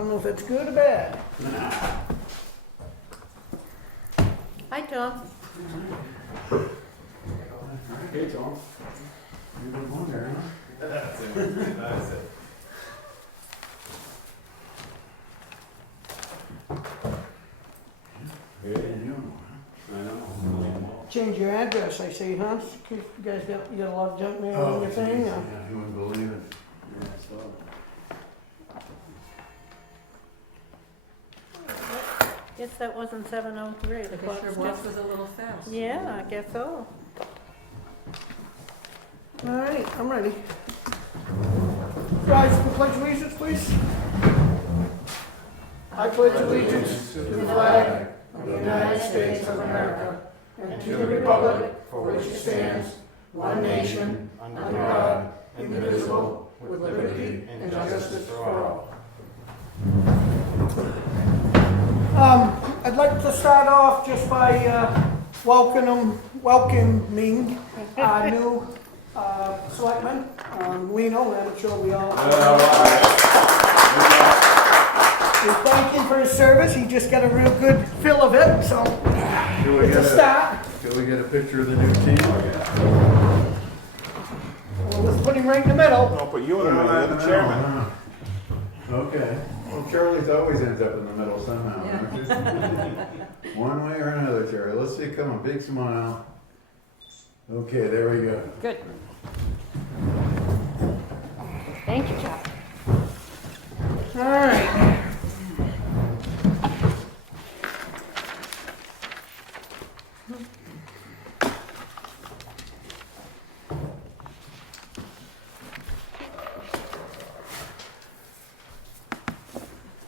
don't know if it's good or bad. Hi, Tom. Hey, Tom. You were born there, huh? That's it. That's it. Yeah, you know, huh? I know. Change your address, I see, huh? You guys got, you got a lot of junk mail on your geez, thing? Yeah, you wouldn't believe it. Yeah, I saw it. Guess that wasn't 7:03. The I guess clock's your just- voice was a little fast. Yeah, I guess so. All right, I'm ready. Rise for the pledge of allegiance, please. I pledge allegiance to the flag of the United States of America and to the republic for which it stands, one nation, under God, indivisible, with liberty and justice for all. I'd like to start off just by welcoming our new selectman, Lino, and I'm sure we all. We thank him for his service. He just got a real good feel of it, so it's a start. Can we get a picture of the new team? Well, let's put him right in the middle. I'll put you in the middle, you're the chairman. Okay. Well, Charlie's always ends up in the middle somehow, Yeah. don't you? One way or another, Charlie. Let's see, come on, big smile. Okay, there we go. Good. Thank you, Chuck. All right.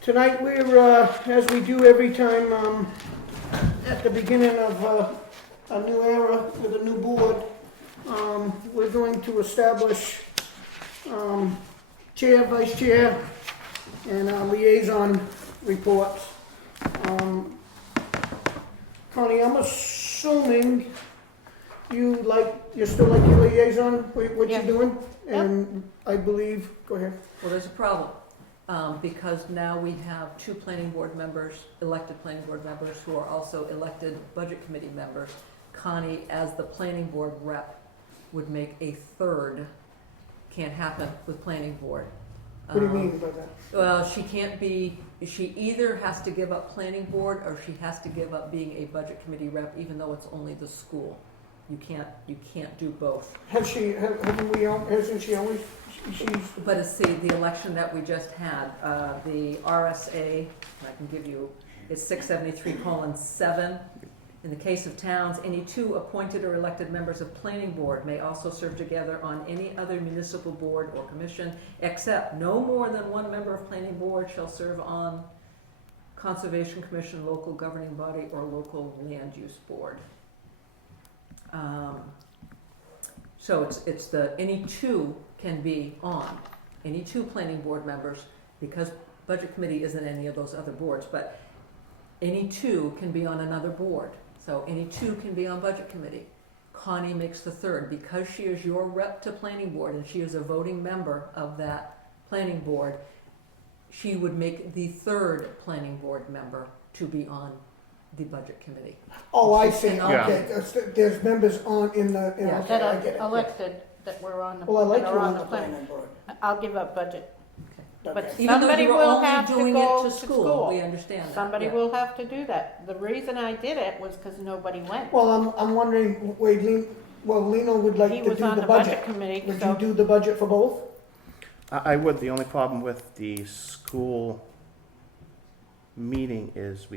Tonight we're, as we do every time at the beginning of a new era with a new board, we're going to establish chair, vice chair, and liaison reports. Connie, I'm assuming you're still like your liaison, what Yeah. you're doing? And I believe, go ahead. Well, there's a problem, because now we have two planning board members, elected planning board members, who are also elected budget committee members. Connie, as the planning board rep, would make a third. Can't happen with planning board. What do you mean by that? Well, she can't be, she either has to give up planning board or she has to give up being a budget committee rep, even though it's only the school. You can't do both. Hasn't she always, she's, But it's the election that we just had, the RSA, I can give you, it's 673:7. In the case of towns, any two appointed or elected members of planning board may also serve together on any other municipal board or commission, except no more than one member of planning board shall serve on conservation commission, local governing body, or local land use board. So it's the, any two can be on, any two planning board members, because budget committee isn't any of those other boards, but any two can be on another board. So any two can be on budget committee. Connie makes the third, because she is your rep to planning board and she is a voting member of that planning board, she would make the third planning board member to be on the budget committee. oh, I see, Yeah. okay, there's members in the, Yeah. okay, That I are get it. elected, that were on the, Well, I like that you are on the the plan. planning board. I'll give up budget. But Okay. Even though somebody you were will only have to doing go it to to school, we understand that. Somebody yeah. will have to do that. The reason I did it was because nobody went. Well, I'm wondering, wait, Lino would like He to was do on the the budget. budget committee, Would you so do the budget for both? I would. The only problem with the school meeting is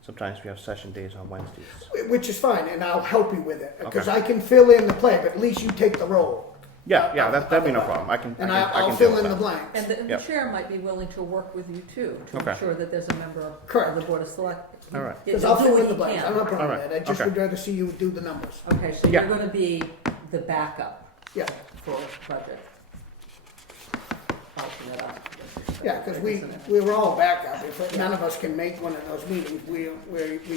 sometimes we have session days on Wednesdays. Which is fine, and I'll help you with it, because Okay. I can fill in the play, but at least you take the role. Yeah, that'd be no problem. I can. And I I'll can fill deal in with the that. blanks. And the Yep. chair might be willing to work with you too, to Okay. ensure that there's a member of Correct. the board of select. All right. Because He'll I'll do fill what in the he blanks, can. I'm not problem All with right. that, I just Okay. would rather see you do the numbers. Okay, so Yeah. you're gonna be the backup Yeah, for budget. Alternate up. yeah, because Isn't it? we're all backup, if none of us can make one of those meetings, we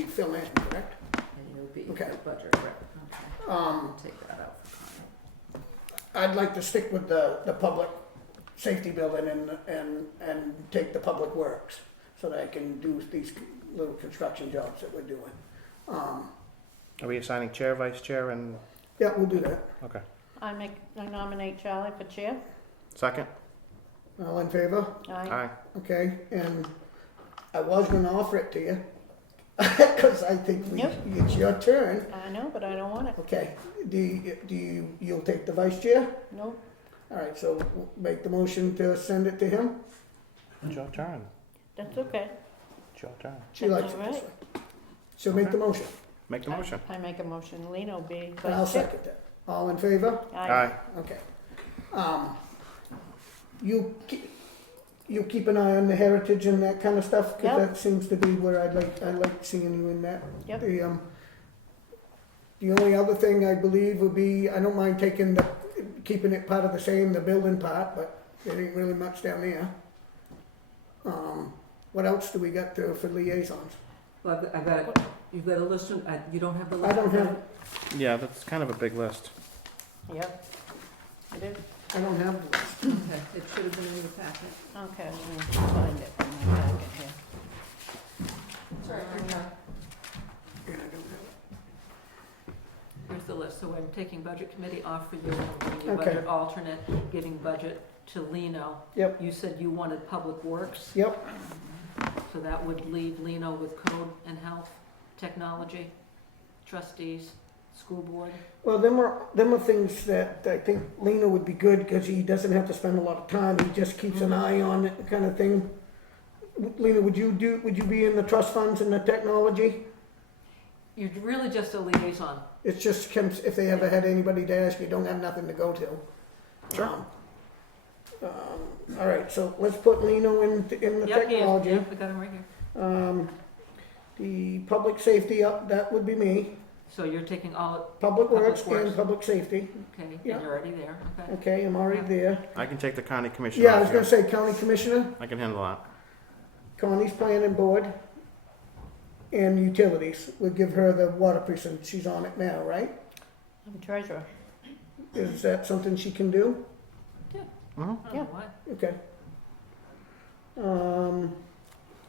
fill in, correct? And you'll be Okay. the budget rep, okay. I'll take that out for Connie. I'd like to stick with the public safety building and take the public works, so that I can do these little construction jobs that we're doing. Are we assigning chair, vice chair, and, Yeah, we'll do that. okay. I nominate Charlie for chair. Second? All in favor? Aye. Okay, and I was gonna offer it to you, because I think Yep. it's your turn. I know, but I don't want it. Okay, you'll take the vice chair? Nope. All right, so make the motion to send it to him. It's your turn. That's okay. It's your turn. She That's likes it all this right. way. So make the motion, Make the motion. I make a motion, Lino be and I'll vice chair. second it. All in favor? Aye. Okay. You keep an eye on the heritage and that kind of stuff, because Yep. that seems to be where I like seeing you in that. Yep. The only other thing I believe would be, I don't mind keeping it part of the same, the building part, but there ain't really much down there. What else do we got for liaisons? Well, I've got, you've got a list, you don't have the list? I don't have, Yeah, that's kind of a big list. Yep. It is. I don't have the list. Okay, it should have been in your packet. Okay, let me find it in my packet here. Sorry, Yeah, I don't have here's the list. So I'm taking budget committee off for you, I'm giving you Okay. budget alternate, giving budget to Lino. Yep. You said you wanted public works, it. Yep, so that would leave Lino with code and health, technology, trustees, school board. well, them are things that I think Lena would be good, because he doesn't have to spend a lot of time, he just keeps an eye on it, kind of thing. Lena, would you be in the trust funds and the technology? You're really just a liaison. It's just, if they ever had anybody to ask, you don't have nothing to go to. Sure. All right, so let's put Lino in the technology. Yep, I got him right here. The public safety, that would be me. So you're taking all, Public Works Public Works. and public safety. okay, and Yeah. you're already there, okay. Okay, I'm already there. I can take the county commissioner Yeah, I off was gonna here. say county commissioner, I can handle that. Connie's planning board, and utilities. We'll give her the water precinct. She's on it now, right? I'm treasurer. Is that something she can do? Mm-hmm. I don't Yeah. know why. Okay.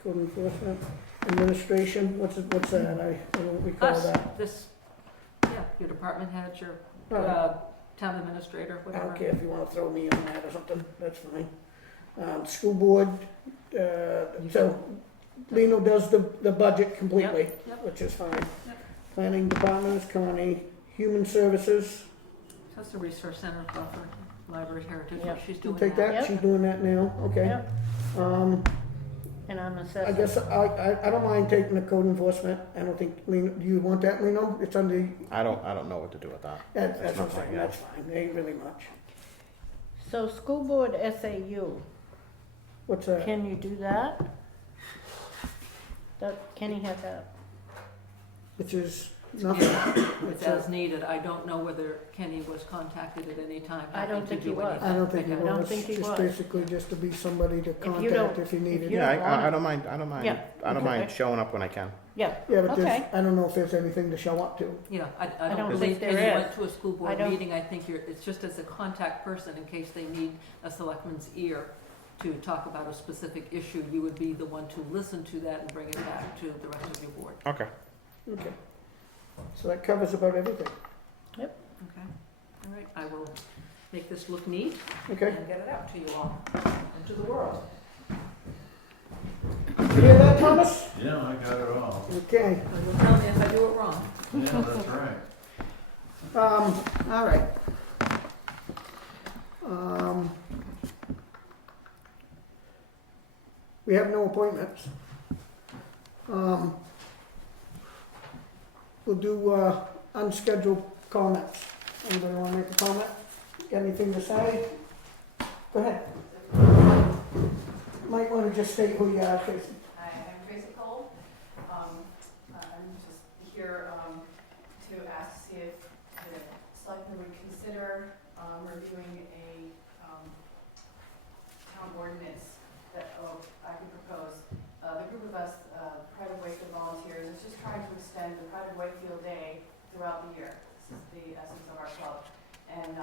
Code enforcement, administration, what's that? I don't know what we call Us, that. this, yeah, your department head, your, All right. town administrator, I whatever. don't care if you wanna throw me in that or something, that's fine. School board, so Lino does the budget completely, Yep, yep. which is fine. Yep. Planning department is Connie, human services, That's the resource center buffer, library heritage, Yep. she's you doing take that, Yep. she's doing that now, okay. Yep. Um, And I'm I assessor. guess I don't mind taking the code enforcement, I don't think, Lino, do you want that, Lino? It's under, I don't know what to do with that. that's what I'm not saying, mine, that's fine, there ain't really much. So school board SAU, What's that? can you do that? Kenny has that. Which is nothing. It's as needed, I don't know whether Kenny was contacted at any time. I don't to think do he was. anything. I don't think he Okay. I don't was, think he just was. basically just to be somebody to you don't- contact if you needed. you Yeah, don't want I it. don't mind, I don't mind, Yeah, I don't mind okay. showing up when I can. Yeah, Yeah, but there's, Okay. I don't know if there's anything to show up to. Yeah, I don't don't think believe there Kenny is. went to a school I board don't- meeting, I think it's just as a contact person in case they need a selectman's ear to talk about a specific issue, you would be the one to listen to that and bring it back to the rest of your board. Okay. Okay. So that covers about everything. Okay, all right, I will make this look neat Okay. and get it out to you all and to the world. You hear that, Thomas? Yeah, I got it all. Okay. And you'll tell me if I do it wrong. Yeah, that's right. All right. We have no appointments. We'll do, unscheduled comments. Anybody wanna make a comment? Got anything to say? Go ahead. Might wanna just state who you are, Tracy. Hi, I'm Tracy Cole. I'm just here to ask to see if the selectmen would consider reviewing a town ordinance that I could propose. The group of us, Pride of Wakefield volunteers, is just trying to extend the Pride of Wakefield Day throughout the year. This is the essence of our club. And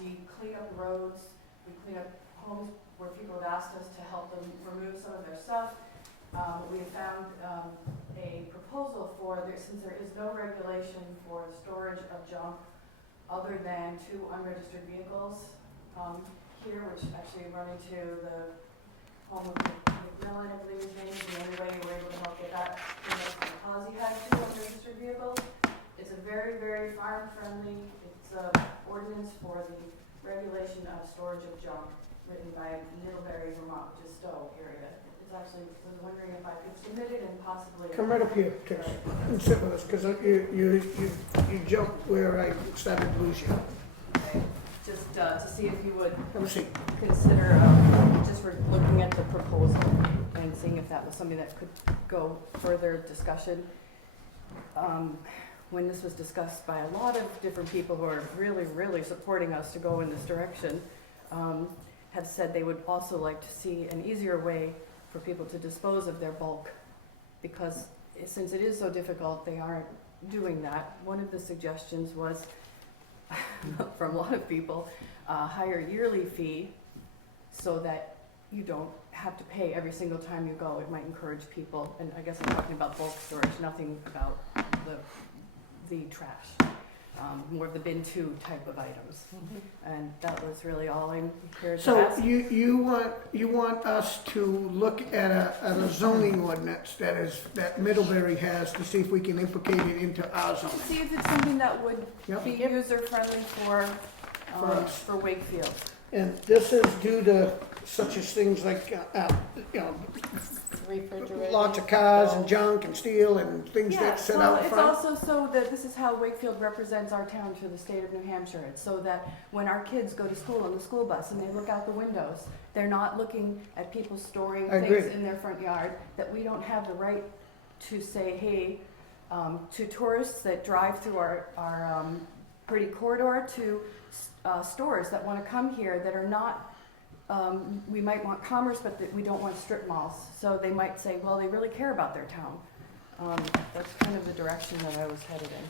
we clean up roads, we clean up homes where asked us to help them remove some of their stuff. We have found a proposal since there is no regulation for storage of junk other than 2 unregistered vehicles here, which actually run into the home of McMillan, I believe his name is. The only way we were able to help get that because he had 2 unregistered vehicles. It's a very, very farm-friendly, it's an ordinance for the regulation of storage of junk written by Middlebury, Vermont, which is Stowe area. It's actually, I was wondering if I could submit it and possibly. Come right up here, Tish, and sit with us, because you jumped where I started to lose you. Okay. Just to see if you would Have a seat. consider, just for looking at the proposal and seeing if that was something that could go further discussion. When this was discussed by a lot of different people who are really, really supporting us to go in this direction, have said they would also like to see an easier way for people to dispose of their bulk, because since it is so difficult, they aren't doing that. One of the suggestions was, from a lot of people, higher yearly fee so that you don't have to pay every single time you go. It might encourage people, and I guess I'm talking about bulk storage, nothing about the trash, more of the bin 2 type of items. And that was really all I'm here to So ask. you want us to look at a zoning ordinance that Middlebury has to see if we can implicate it into our zoning? See if it's something that would Yep. be user-friendly for us. for Wakefield. And this is due to such as things like, Refrigerator. lots of cars and junk and steel and things Yeah, that sit so out it's front. also so that this is how Wakefield represents our town to the state of New Hampshire. It's so that when our kids go to school on the school bus and they look out the windows, they're not looking at people storing I things agree. in their front yard, that we don't have the right to say, hey, to tourists that drive through our pretty corridor, to stores that want to come here that are not, we might want commerce, but that we don't want strip malls. So they might say, well, they really care about their town. That's kind of the direction that I was headed in.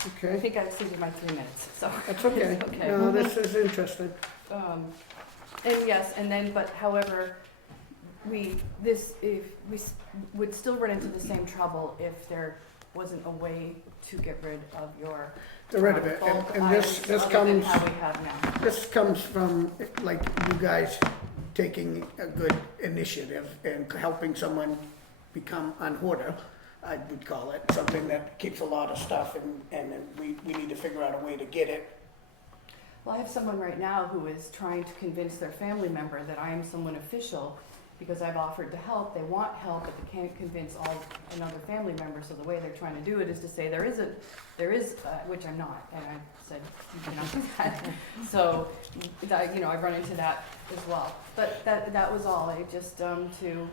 I Okay, think I exceeded my 3 minutes, so. that's okay. It's okay. No, this is interesting. And yes, and then, but however, would still run into the same trouble if there wasn't a way to get rid of your Get rid of it. bulk And items this other than comes, how we have now. this comes from, like, you guys taking a good initiative and helping someone become a hoarder, I would call it, something that keeps a lot of stuff, and we need to figure out a way to get it. Well, I have someone right now who is trying to convince their family member that I am someone official because I've offered to help. They want help, but they can't convince another family member. So the way they're trying to do it is to say there is, which I'm not, and I said you cannot do that. So, I've run into that as well. But that was all. I just to.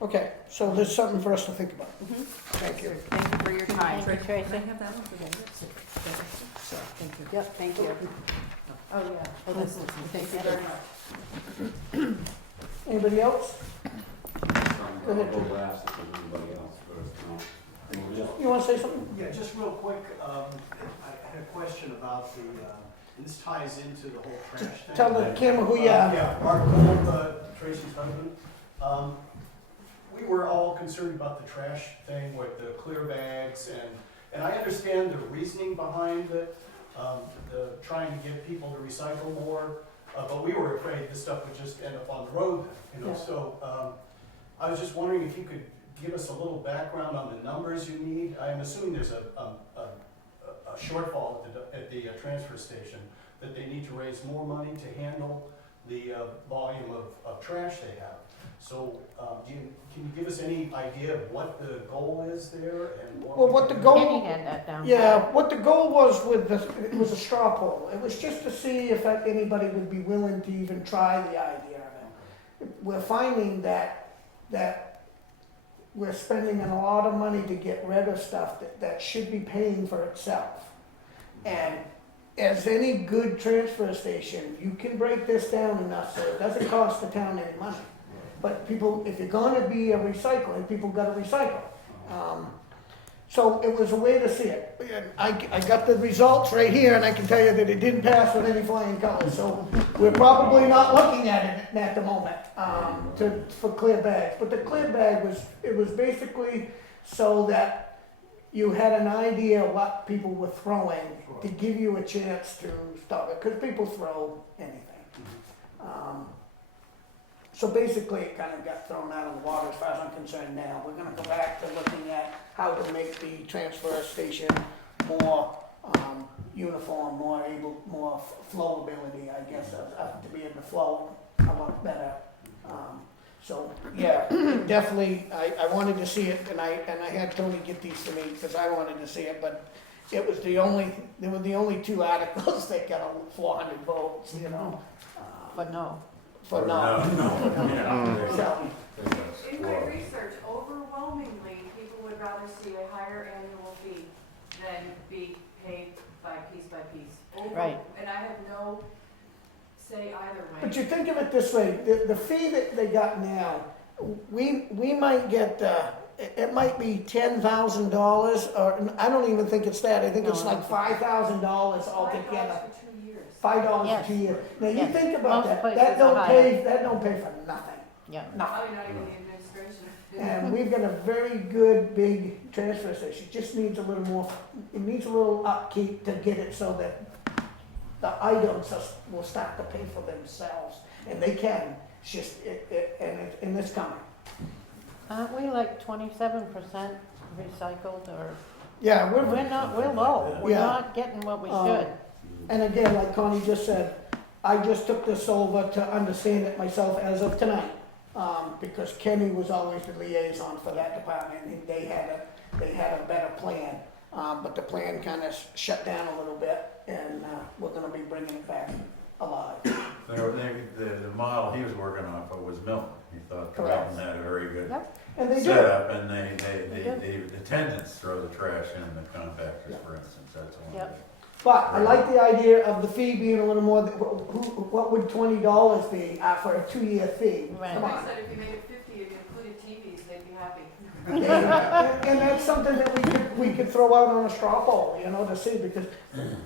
Okay, so there's something for us to think about. Mhm. Thank you. Thank you for your time. Thank you, Can I Tracy. have that one? Thank you. Yep, thank you. Oh, yeah. Oh, this is, thank you very much. Anybody else? Go ahead. Go last if there's anybody else first, no. We'll just- You wanna say something? Yeah, just real quick, I had a question about and this ties into the whole trash thing. Tell the camera who you are. Yeah, Mark Gold, Tracy's husband. We were all concerned about the trash thing with the clear bags, and I understand the reasoning behind it, the trying to get people to recycle more, but we were afraid this stuff would just end up on the road, Yeah. So I was just wondering if you could give us a little background on the numbers you need. I'm assuming there's a shortfall at the transfer station, that they need to raise more money to handle the volume of trash they have. So can you give us any idea of what the goal is there and what? Well, we what the can- goal- Kenny had that down. Yeah, what the goal was with this, it was a straw poll. It was just to see if anybody would be willing to even try the idea of it. We're finding that we're spending a lot of money to get rid of stuff that should be paying for itself. And as any good transfer station, you can break this down enough so it doesn't cost the town any money. But people, if you're gonna be a recycling, people gotta recycle. So it was a way to see it. And I got the results right here, and I can tell you that it didn't pass with any flying colors. So we're probably not looking at it at the moment for clear bags. But the clear bag was basically so that you had an idea what people were throwing to give you a chance to stop it, because people throw anything. So basically, it kind of got thrown out of the water as far as I'm concerned now. We're gonna go back to looking at how to make the transfer station more uniform, more flowability, I guess, to be able to flow a lot better. So, yeah, definitely, I wanted to see it, and I had Toni get these to me, because I wanted to see it, but it was they were the only two articles that got 400 votes, you know. But no. For no. Yeah. So, In my research, overwhelmingly, people would rather see a higher annual fee than be paid by piece. Right. And I have no say either way. but you think of it this way, the fee that they got now, we might get, it might be $10,000, or I don't even think it's that, I think it's No. like $5,000 altogether. $5 for 2 years. $5 Yes. for 2 years. Now, you Yes. think about Most that, places that are don't pay for nothing, Yeah. nothing. Probably not even the administration. And we've got a very good, big transfer station, just needs a little more, it needs a little upkeep to get it so that the items will start to pay for themselves, and they can, it's just, and it's coming. Aren't we like 27% recycled, or, Yeah, we're low, we're Yeah. not getting what we should. And again, like Connie just said, I just took this over to understand it myself as of tonight. Because Kenny was always the liaison for that department, and they had a better plan. But the plan kind of shut down a little bit, and we're gonna be bringing it back alive. The model he was working off of was Milton. He thought Correct. Milton had a very good Yep. And they do. setup, and They the attendants throw the trash in the compactors, Yeah. for instance, that's one. Yep. But I like the idea of the fee being a little more, what would $20 be for a 2-year fee? Right. Come Like on. I said, if you made it 50 and you included TVs, they'd be happy. And that's something that we could throw out on a straw poll, you know, to see, because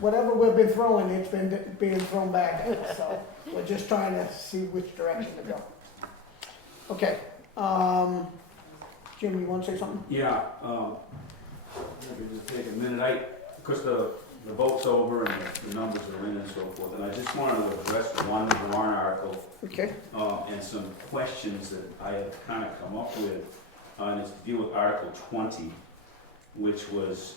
whatever we've been throwing, it's been being thrown back at us, so we're just trying to see which direction to go. Okay, Jim, you want to say something? Yeah, maybe just take a minute. Of course, the vote's over and the numbers are in and so forth, and I just wanted to address one warrant article Okay. and some questions that I have kind of come up with, and it's to deal with Article 20, which was,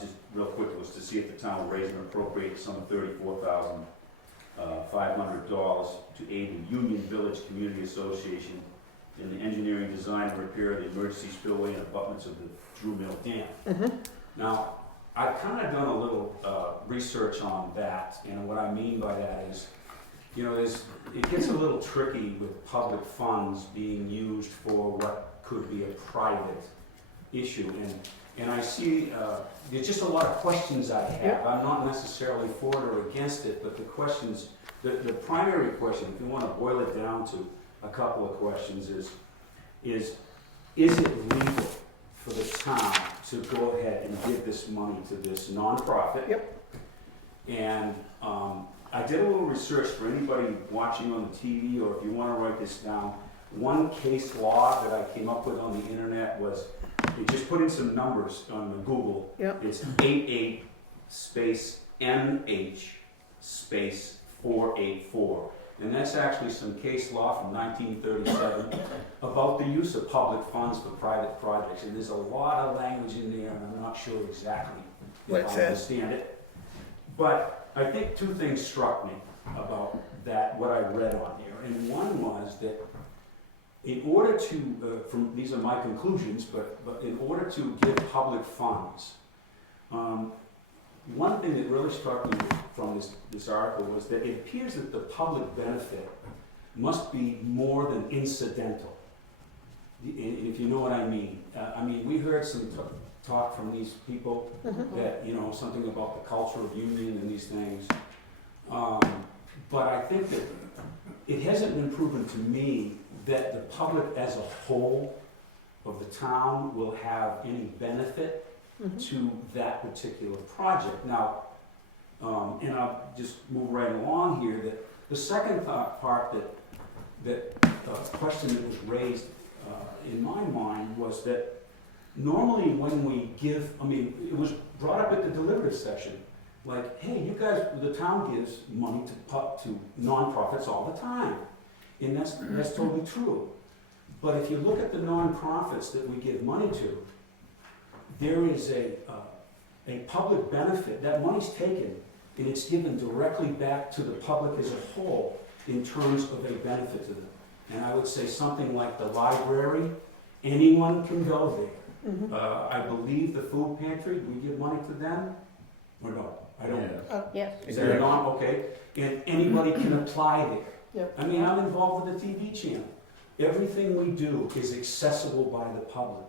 just real quick, was to see if the town will raise and appropriate some $34,500 to aid the Union Village Community Association in the engineering, design, and repair of the emergency spillway and abutments of the Drew Mill Dam. Now, I've kind of done a little research on that, and what I mean by that is, you know, it gets a little tricky with public funds being used for what could be a private issue, and I see there's just a lot of questions I have. I'm not necessarily for it or against it, but the questions, the primary question, if you want to boil it down to a couple of questions, is it legal for the town to go ahead and give this money to this nonprofit? Yep. And I did a little research for anybody watching on the TV, or if you want to write this down. One case law that I came up with on the internet was, you just put in some numbers on the Google. Yep. It's 88 space NH space 484. And that's actually some case law from 1937 about the use of public funds for private projects. And there's a lot of language in there, and I'm not sure exactly What if it I says. understand it. But I think two things struck me about that, what I read on here. And one was that in order to, these are my conclusions, but in order to give public funds, one thing that really struck me from this article was that it appears that the public benefit must be more than incidental, if you know what I mean. We heard some talk from these people that, you know, something about the culture of union and these things. But I think that it hasn't been proven to me that the public as a whole of the town will have any benefit to that particular project. Now, and I'll just move right along here, that the second part question that was raised in my mind was that normally when we give, I mean, it was brought up at the deliberative session, like, hey, you guys, the town gives money to nonprofits all the time. And that's totally true. But if you look at the nonprofits that we give money to, there is a public benefit. That money's taken and it's given directly back to the public as a whole in terms of a benefit to them. And I would say something like the library, anyone can go there. I believe the food pantry, we give money to them, or no? I don't. Yes. Is there a non, okay, and anybody can apply there. Yep. I mean, I'm involved with the TV channel. Everything we do is accessible by the public.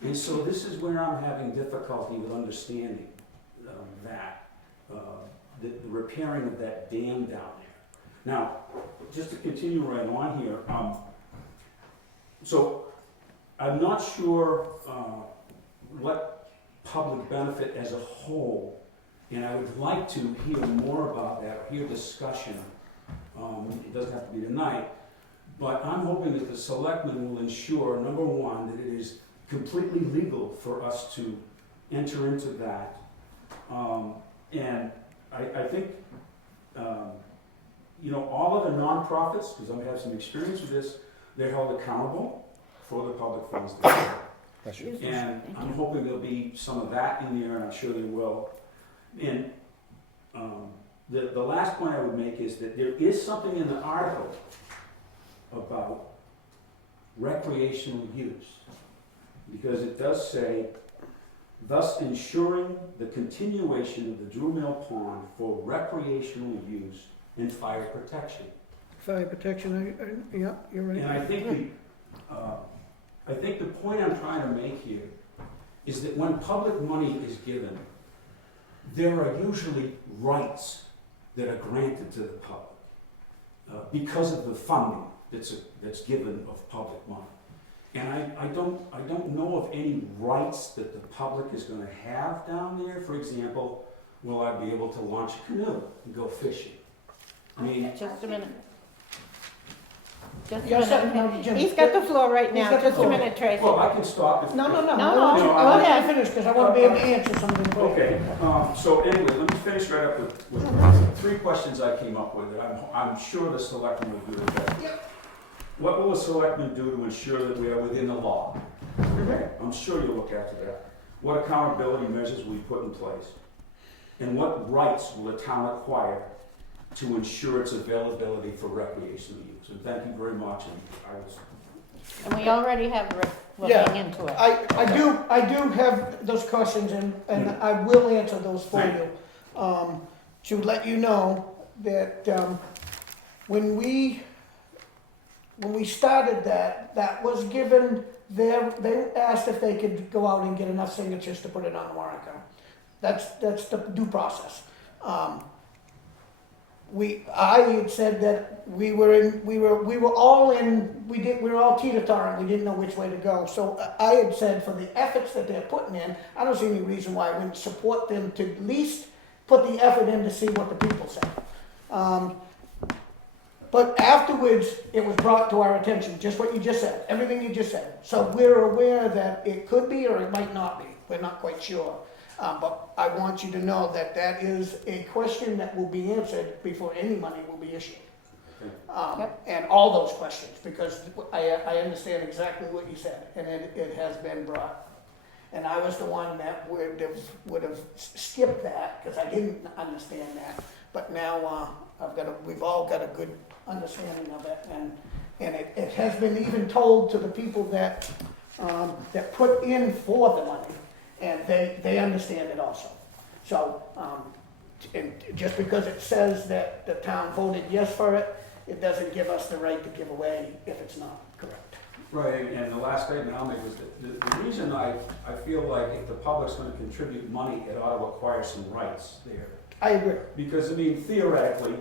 And so this is where I'm having difficulty with understanding the repairing of that dam down there. Now, just to continue right on here, so I'm not sure what public benefit as a whole, and I would like to hear more about that, hear discussion. It doesn't have to be tonight, but I'm hoping that the selectmen will ensure, number one, that it is completely legal for us to enter into that. And I think, you know, all of the nonprofits, because I have some experience with this, they're held accountable for the public funds. And I'm hoping there'll be some of that in there, and I'm sure there will. And the last point I would make is that there is something in the article about recreational use, because it does say, thus ensuring the continuation of the Drew Mill Pond for recreational use and fire protection. Fire protection, yeah, you're right. And I think the point I'm trying to make here is that when public money is given, there are usually rights that are granted to the public because of the funding that's given of public money. And I don't know of any rights that the public is going to have down there. For example, will I be able to launch a canoe and go fishing? I mean, Just a minute. Just a Yes, sir. minute. No, Jim. He's got the floor right He's now. got the Just a floor. minute, Tracy. well, I can stop if. No, No, I want you to finish, because I want to be able to answer some of them. Okay, so anyway, let me finish right up with three questions I came up with that I'm sure the selectmen will do that. Yep. What will the selectmen do to ensure that we are within the law? Okay, I'm sure you'll look after that. What accountability measures will we put in place? And what rights will the town acquire to ensure its availability for recreational use? And thank you very much, and And we already have Rick Yeah. looking into it. I do have those questions, and I will answer those for Right. you. To let you know that when we started that was given, they asked if they could go out and get enough signatures to put it on the warrant article. That's the due process. I had said that we were all teeter-tottering, we didn't know which way to go. So I had said, for the efforts that they're putting in, I don't see any reason why I wouldn't support them to at least put the effort in to see what the people say. But afterwards, it was brought to our attention, just what you just said, everything you just said. So we're aware that it could be or it might not be, we're not quite sure. But I want you to know that that is a question that will be answered before any money will be issued. Yep. And all those questions, because I understand exactly what you said, and it has been brought. And I was the one that would have skipped that, because I didn't understand that. But now we've all got a good understanding of it, and it has been even told to the people that put in for the money. And they understand it also. So, and just because it says that the town voted yes for it, it doesn't give us the right to give away if it's not correct. right, and the last statement I'll make was that the reason I feel like if the public's going to contribute money, it ought to acquire some rights there. I agree. Because, I mean, theoretically,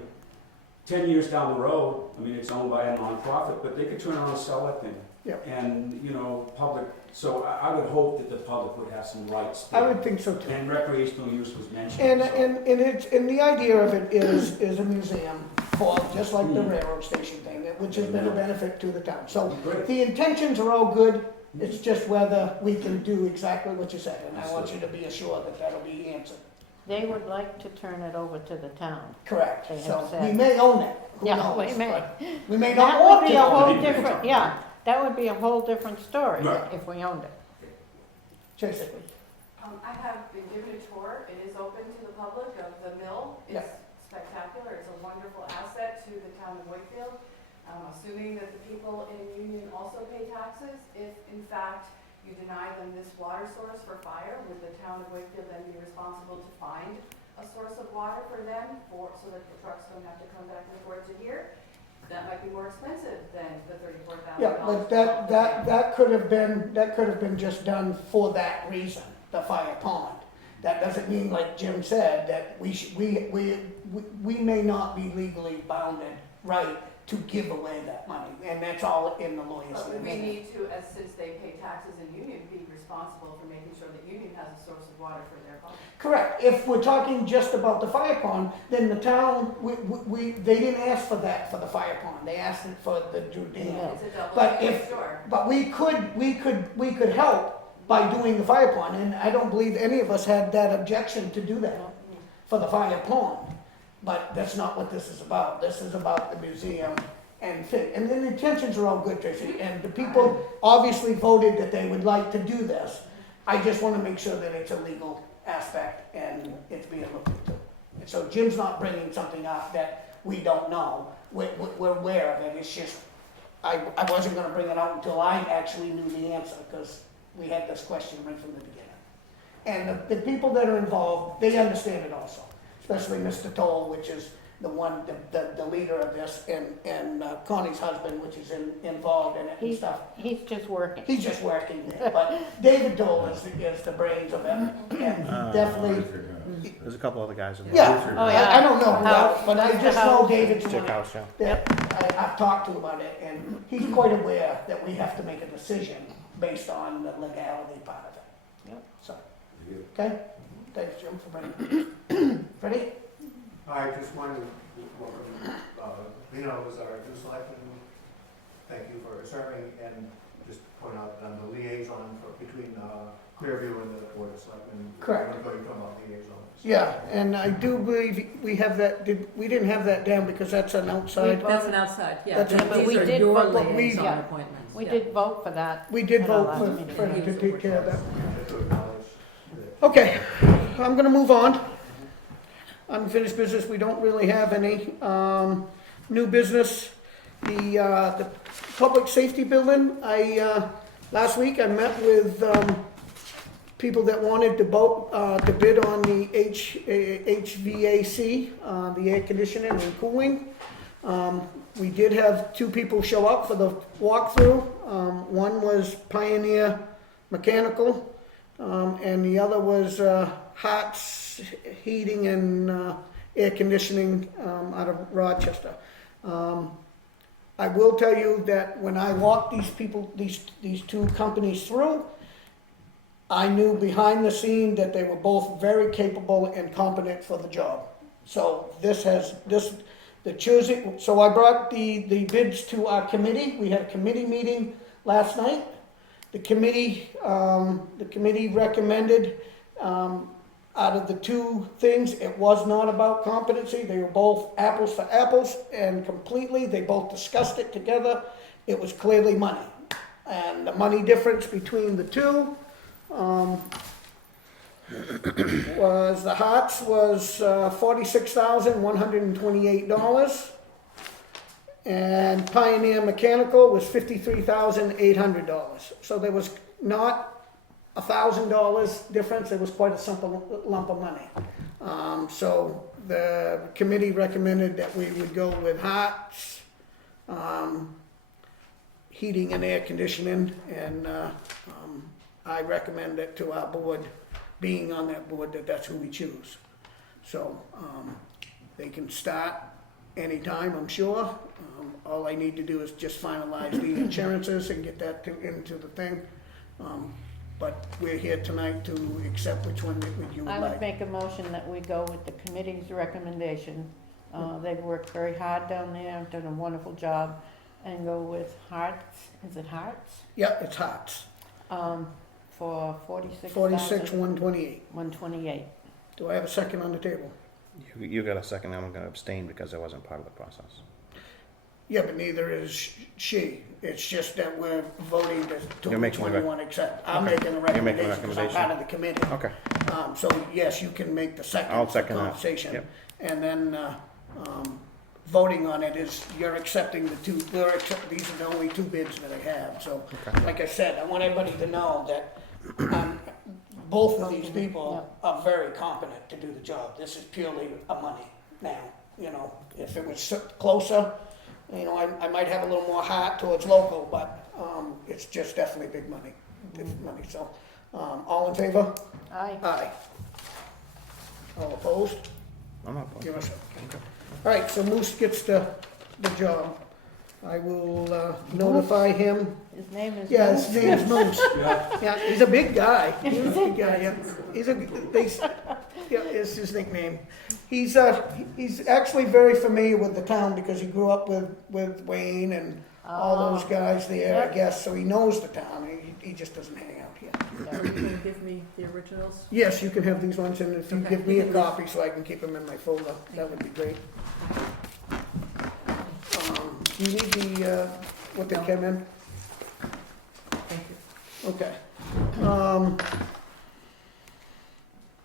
10 years down the road, I mean, it's owned by a nonprofit, but they could turn around and sell it and, Yep. and, you know, public, so I would hope that the public would have some rights. I would think so too. And recreational use was mentioned. And, so- and the idea of it is a museum for, just like the railroad station thing, which has been a benefit to the town. So Great. the intentions are all good, it's just whether we can do exactly what you said, and I want you to be assured that that'll be answered. They would like to turn it over to the town. Correct, They have so said. we may own it, who Yeah, knows, we may. but we may not That want would to be a own whole it. different, yeah, that would be a whole different story Right. if we owned it. Tracy, I have been given a tour, it is open to the public of the mill, Yeah. it's spectacular, it's a wonderful asset to the town of Wakefield. Assuming that the people in Union also pay taxes, if in fact you deny them this water source for fire, would the town of Wakefield then be responsible to find a source of water for them, so that the trucks don't have to come back and forth to here? That might be more expensive than the $34,000. yeah, but that could have been just done for that reason, the fire pond. That doesn't mean, like Jim said, that we may not be legally bounded, right, to give away that money, and that's all in the lawyer's But we opinion. need to, as since they pay taxes in Union, be responsible for making sure that Union has a source of water for their pond. Correct, if we're talking just about the fire pond, then the town, they didn't ask for that for the fire pond, they asked it for the Drew Dam. It's a double But edged if- sword. But we could help by doing the fire pond, and I don't believe any of us had that objection to do that for the fire pond. But that's not what this is about, this is about the museum and thing, and the intentions are all good, Tracy, and the people obviously voted that they would like to do this. I just wanna make sure that it's a legal aspect and it's being looked into. And so Jim's not bringing something up that we don't know, we're aware of it, it's just, I wasn't gonna bring it out until I actually knew the answer, because we had this question right from the beginning. And the people that are involved, they understand it also, especially Mr. Toll, which is the one, the leader of this, and Connie's husband, which is involved in it and stuff. He's just working. He's just working there, but David Toll is the brains of it, and definitely, There's a couple other guys in there. yeah, Oh, yeah. I don't know who else, but I just know David's Stick one house, yeah. that I've talked to about it, and he's quite aware that we have to make a decision based on the legality part of it. Yep. So, okay, thanks Jim for bringing. Ready? I just wanted to welcome Lino as our new selectman. Thank you for serving, and just point out that I'm the liaison between Clearview and the Board of Selectmen. Correct. I'm going to talk about liaison. Yeah, and I do believe we have that, we didn't have that down because that's an outside. That's an outside, yeah. That's an- but we These are did your vote- but we- liaison yeah. appointments. We yeah. did vote for that. We did At our vote last for, meeting. to take care of that. To acknowledge that Okay, I'm gonna move on. Unfinished business, we don't really have any. New business, the public safety building, last week I met with, people that wanted to to bid on the HVAC, the air conditioning and cooling. We did have 2 people show up for the walkthrough. One was Pioneer Mechanical, and the other was Hart's Heating and Air Conditioning out of Rochester. I will tell you that when I walked these 2 companies through, I knew behind the scene that they were both very capable and competent for the job. So so I brought the bids to our committee. We had a committee meeting last night. The committee recommended, out of the 2 things, it was not about competency. They were both apples for apples, and completely, they both discussed it together. It was clearly money. And the money difference between the 2, was the Harts was $46,128, and Pioneer Mechanical was $53,800. So there was not $1,000 difference. It was quite a simple lump of money. So the committee recommended that we would go with Harts Heating and Air Conditioning, and I recommend it to our board, being on that board, that that's who we choose. So they can start anytime, I'm sure. All I need to do is just finalize the insurances and get that into the thing. But we're here tonight to accept which one that you would I would like. make a motion that we go with the committee's recommendation. They've worked very hard down there, done a wonderful job, and go with Hearts, is it Hearts? Yeah, it's Hearts, For 46,000. 128. 128. Do I have a second on the table? You got a second, I'm gonna abstain because I wasn't part of the process. Yeah, but neither is she. It's just that we're voting to You're which making one the you want to accept. I'm Okay. making a You're making a recommendation because I'm part of the committee. Okay, So yes, you can make the second I'll second that. conversation. Yep. And then voting on it is you're accepting the two, these are the only two bids that I have. So okay. like I said, I want everybody to know that both of these people are very competent to do the job. This is purely a money now, you know. If it was closer, you know, I might have a little more heart towards local, but it's just definitely big money. So, all in favor? Aye. Aye. All opposed? I'm not opposed. Give us a- All right, so Moose gets the job. I will notify him. His name is. Yeah, his Moose. name is Moose. Yeah, he's a big guy. He's a big guy, yeah. Yeah, is his nickname. He's actually very familiar with the town because he grew up with Wayne and all those guys there, I guess, so he knows the town. He just doesn't hang out here. Are you gonna give me the originals? Yes, you can have these ones, and if you Okay. give me a copy so I can keep them in my folder, that would be great. Do you need the, what they came in? Thank you. Okay.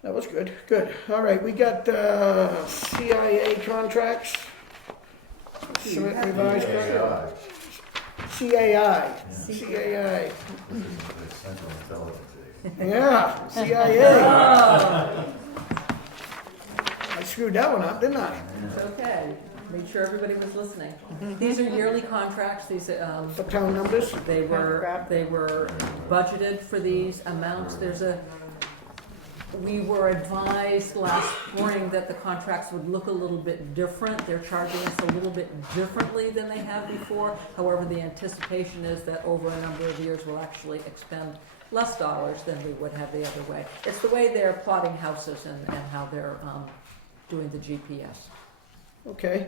That was good, good. All right, we got CIA contracts. Submit revised contract. CAI. CAI. Central Intelligence Agency. Yeah, CIA. I screwed that one up, didn't I? It's okay. Made sure everybody was listening. These are yearly contracts. These, For town numbers? they were budgeted for these amounts. We were advised last spring that the contracts would look a little bit different. They're charging us a little bit differently than they have before. However, the anticipation is that over a number of years, we'll actually expend less dollars than we would have the other way. It's the way they're plotting houses and how they're doing the GPS. Okay.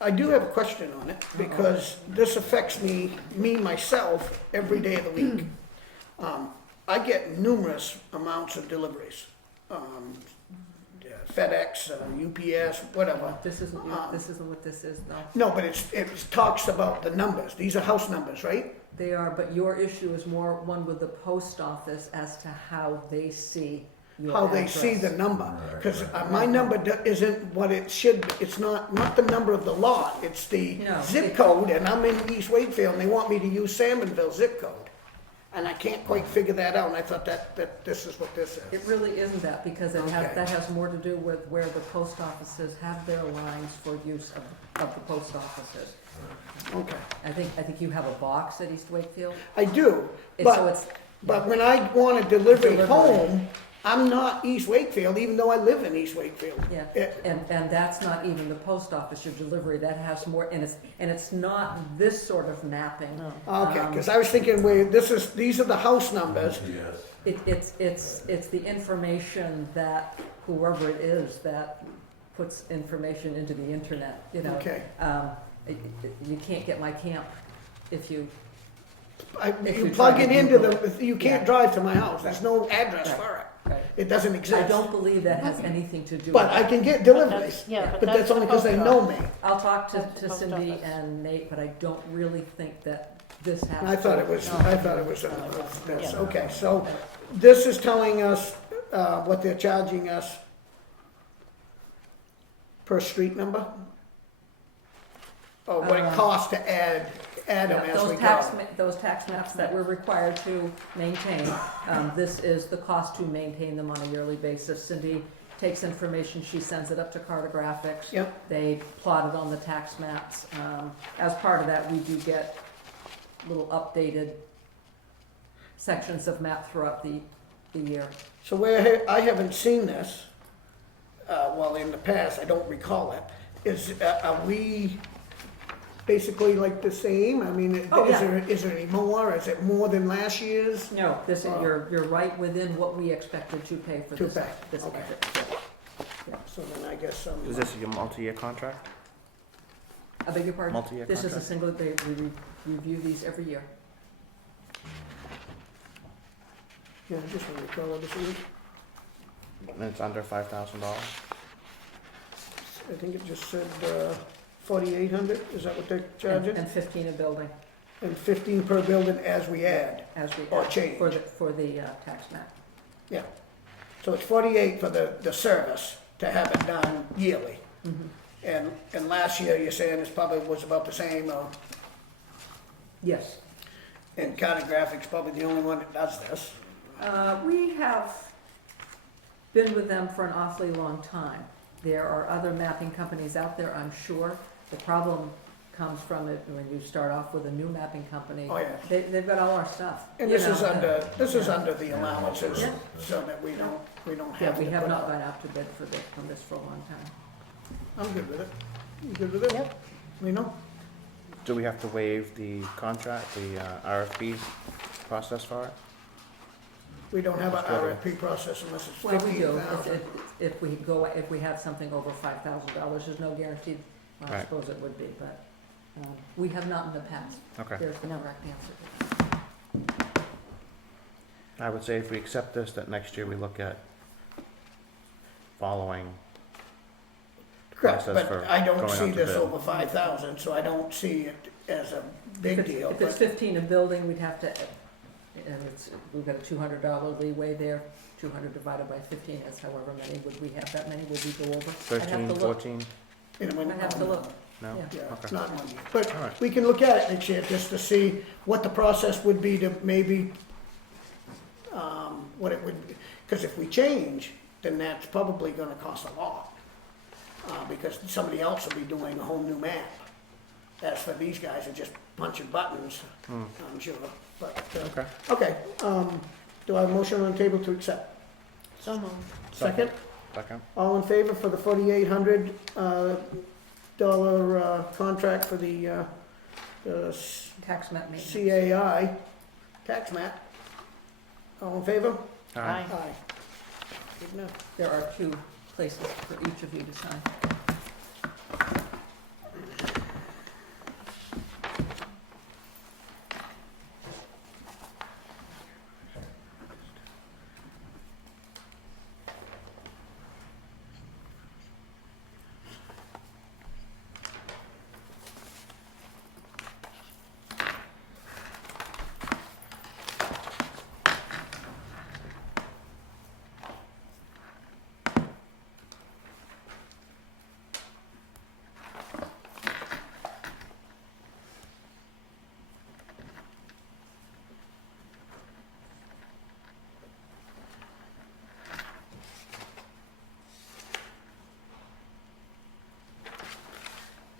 I do have a question on it, because this affects me myself, every day of the week. I get numerous amounts of deliveries. FedEx, UPS, whatever. This isn't what this is, though. No, but it talks about the numbers. These are house numbers, right? They are, but your issue is more one with the post office as to how they see your How they see address. the number. Because my number isn't what it should be. It's not the number of the lot. It's the No, zip code, and I'm in East Wakefield, and they want me to use Salmonville zip code. And I can't quite figure that out, and I thought that this is what this It is. really isn't that, because Okay. that has more to do with where the post offices have their lines for use of the post offices. Okay. I think you have a box at East Wakefield. I do, So it's, but when I want a delivery Delivery. home, I'm not East Wakefield, even though I live in East Wakefield. yeah, It- and that's not even the post office, your delivery, that has more, and it's not this sort of mapping. Okay, because I was thinking, these are the house numbers. Yes. It's the information that whoever it is that puts information into the internet, you know. Okay. You can't get my camp if you, If You you plug try it to into Google you can't Yeah. drive to my house. There's no address Right. for it. right. It doesn't I exist. don't believe that has anything to do with But I that. can get deliveries. Yeah, But that's only because they know me. I'll talk to That's the post Cindy office. and Nate, but I don't really think that this has. I thought it was, No. this. Yeah. Okay, so this is telling us, what they're charging us per street number? Or what it costs to add them Yeah, as we those tax maps that we're required to maintain, this is the cost to maintain them on a yearly basis. Cindy takes information, she sends it up to Cartographics. Yep. They plot it on the tax maps. As part of that, we do get little updated sections of map throughout the year. So where I haven't seen this, well, in the past, I don't recall it. are we basically like the same? I mean, Oh, yeah. is there any more? Is it more than last year's? No, this, you're right within what we expected to pay for To this, pay, this okay. budget. So then I guess, Is this a multi-year contract? I beg your pardon? Multi-year This is a contract? single, we review these every year. yeah, just want to call it this week. And it's under $5,000? I think it just said, 4,800, is that what they're charging? And 15 a building, And 15 per building as we add, as we, or change. for the tax map. So it's 48 for the service to have it done yearly. Mhm. And last year, you're saying it probably was about the same, Yes. and Cartographics probably the only one that does this. We have been with them for an awfully long time. There are other mapping companies out there, I'm sure. The problem comes from it when you start off with a new mapping company. Oh, yeah. They've got all our stuff. And you this is know. under the allowances, Yeah. so that we don't Yeah, have to we have put not up. gone out to bid for this, on this for a long time. I'm good with it. You good with it? Yep. You know? Do we have to waive the contract, the RFP process for it? We don't have an That's good. RFP process unless it's Well, we do, 15,000. if we have something over $5,000, there's no guarantee, well, I Right. suppose it would be, but, we have not in the past. Okay. There's the correct answer. I would say if we accept this, that next year we look at following. Correct, process for but I don't going see out to this bid. over 5,000, so I don't see it as a big deal. If it's But 15 a building, we'd have to, and we've got a $200 leeway there, 200 divided by 15, that's however many, would we have that many, would we go over? I'd have 13, to look. 14? you know, I'd have to look. No? Yeah. Yeah, Okay. not one year. But All right. we can look at it next year just to see what the process would be to maybe, what it would, because if we change, then that's probably gonna cost a lot. Because somebody else will be doing a whole new map. As for these guys are just punching buttons, Hmm. I'm sure, but, Okay. okay, do I have a motion on the table to accept? So moved. Second? Second? All in favor for the $4,800 contract for the Tax map maintenance. CAI tax map? All in favor? Aye. Aye. Good enough. There are 2 places for each of you to sign.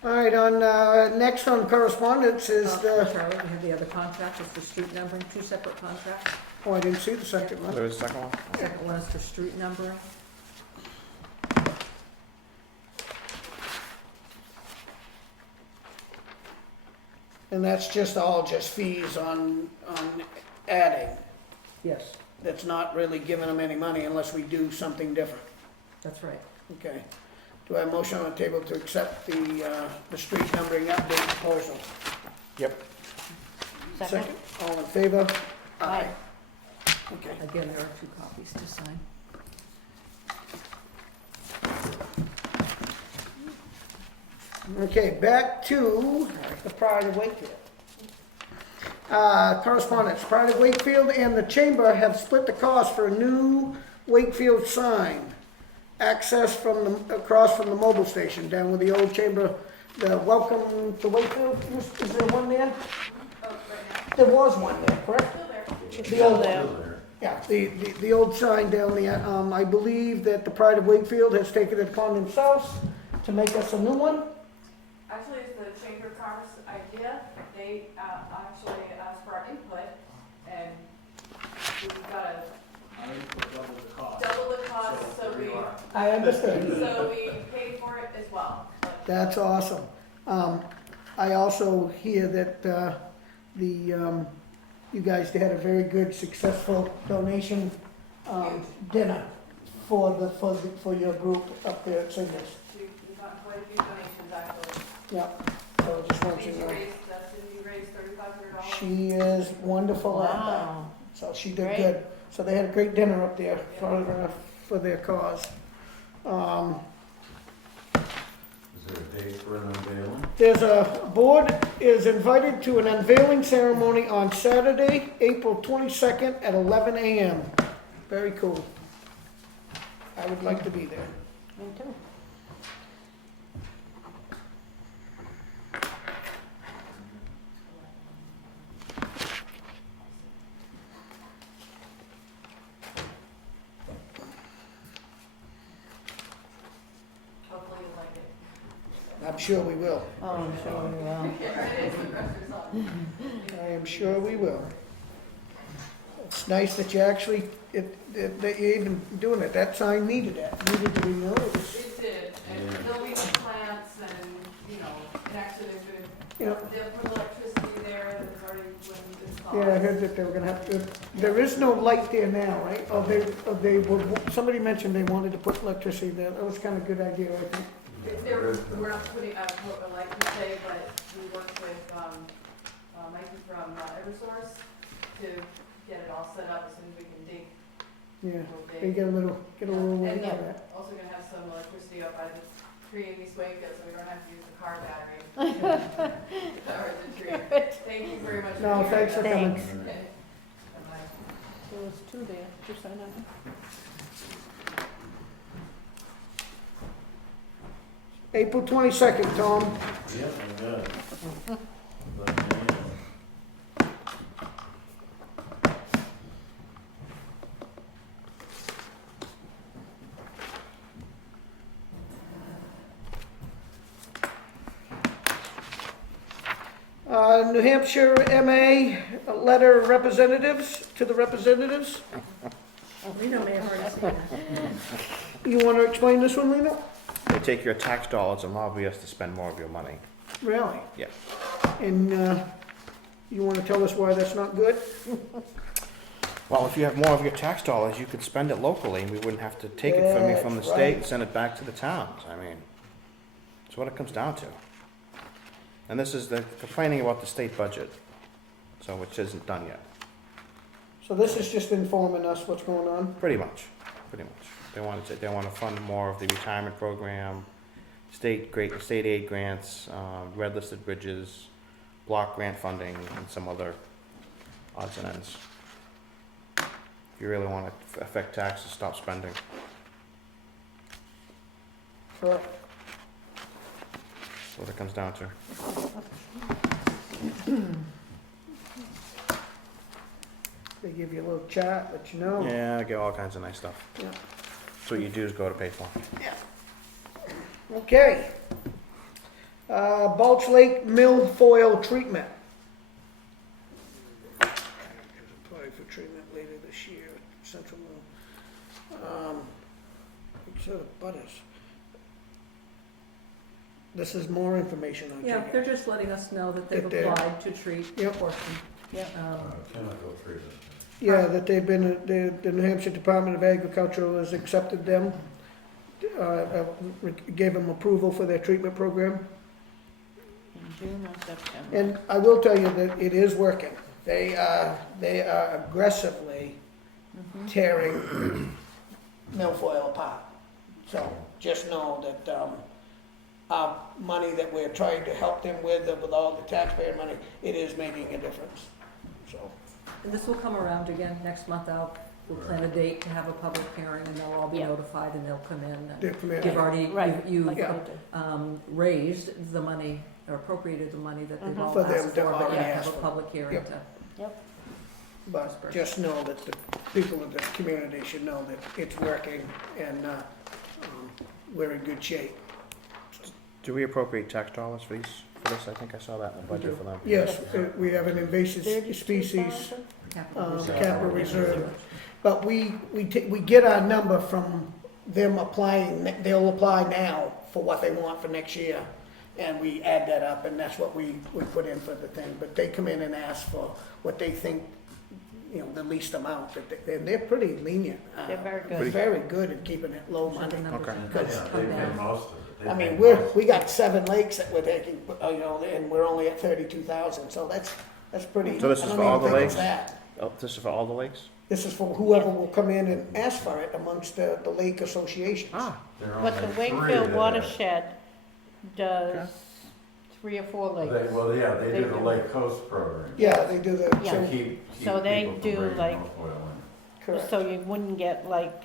All right, next on correspondence is the, Charlie, we have the other contract, it's for street numbering, 2 separate contracts. oh, I didn't see the second one. There was a second one? Second one is for street numbering. And that's just all just fees on adding. Yes, That's not really giving them any money unless we do something different. that's right. Okay. Do I have a motion on the table to accept the street numbering update proposal? Yep. Second? All in favor? Aye. Okay. Again, there are 2 copies to sign. Okay, back to the Pride of Wakefield. Correspondence, Pride of Wakefield and the Chamber have split the cost for a new Wakefield sign. Access across from the mobile station, down with the old Chamber, the welcome to Wakefield, is there one there? There was one there, correct? The old one. Yeah, the old sign down there, I believe that the Pride of Wakefield has taken it upon themselves to make us a new one. Actually, it's the Chamber of Commerce idea. They actually asked for our input, and we've got double the cost, so we I understand. paid for it as well. But That's awesome. I also hear that, you guys had a very good, successful donation, dinner for your group up there at Singers. We've got quite a few donations actually. Yeah, so I just want you to know. Cindy raised $3,500. She is wonderful at that. Wow. So she did Great. good. So they had a great dinner up there for their cause. Is there a date for an unveiling? There's a, board is invited to an unveiling ceremony on Saturday, April 22nd at 11 a.m. Very cool. I would like to be there. Me too. Hopefully you like it. I'm sure we will. Oh, I'm sure we will. I am sure we will. It's nice that you actually, that you're even doing it. That sign needed to be noticed. It did, and there'll be some plants and, and actually there's gonna, Yeah. they'll put electricity there that's already been installed. Yeah, I heard that they were gonna have to, there is no light there now, right? They were, somebody mentioned they wanted to put electricity there. That was kind of a good idea, I think. We're not putting out a light per se, but we worked with, Mikey from Eversource to get it all set up as soon as we can dig. Yeah, We'll they dig. get a little way And out of that. also gonna have some electricity up by the tree in East Wakefield, so we don't have to use the car battery to power the tree. Thank you very much. No, thanks for coming. Thanks. Bye-bye. There was two there, just sign on. April 22nd, Tom. Yep, I got it. New Hampshire MA letter representatives, to the representatives. Lino may have already seen that. You want to explain this one, Lino? They take your tax dollars and lobby us to spend more of your money. Really? Yeah. And you want to tell us why that's not good? Well, if you have more of your tax dollars, you could spend it locally, and we wouldn't have to take it from you from the That's state right. and send it back to the towns. I mean, that's what it comes down to. And this is the complaining about the state budget, so which isn't done yet. So this is just informing us what's going on? Pretty much. They want to fund more of the retirement program, state aid grants, red listed bridges, block grant funding, and some other odds and ends. If you really want to affect taxes, stop spending. Correct. That's what it comes down to. They give you a little chart, let you know. Yeah, I get all kinds of nice stuff. Yeah. That's what you do is go to pay for. Okay. Balch Lake milfoil treatment. Apply for treatment later this year, Central Mill. Sort of butters. This is more information on Yeah, they're it. just letting us know that they've That they're- applied to treat a Yep. portion. Yep. Chemical treatment. Yeah, that they've been, the New Hampshire Department of Agriculture has accepted them, gave them approval for their treatment program. In June or September. And I will tell you that it is working. They are aggressively tearing milfoil apart. So just know that, our money that we're trying to help them with all the taxpayer money, it is making a difference, so. And this will come around again next month out. We'll plan a date to have a public hearing and they'll all be Yeah. notified and they'll come in. And They'll come in. You've already, Right. you've like Yeah. they do. raised the money or appropriated the money that they've all For them asked to for, but already you have ask a for. public hearing Yep. to. But just know that the people of this community should know that it's working and, we're in good shape. Do we appropriate tax dollars for this? I think I saw that in the budget for them. Yes, we have an invasive species, 32,000? capital reserve. But we get our number from them applying, they'll apply now for what they want for next year. and we add that up, and that's what we put in for the thing. But they come in and ask for what they think, the least amount, they're pretty lenient. They're very good. Very good at keeping it low money. Okay. Yeah, they pay most of it. They I mean, pay most. we got 7 lakes that we're taking, and we're only at 32,000, so that's pretty. So this is I don't for all even the think it's lakes? that. Oh, this is for all the lakes? This is for whoever will come in and ask for it amongst the lake associations. There are But the only 3 Wakefield that watershed does Okay. 3 or 4 lakes. They They do the do. Lake Coast program. Yeah, they do the, Yeah. To so, keep So they people from do, bringing like- milk oil in. correct. So you wouldn't get like,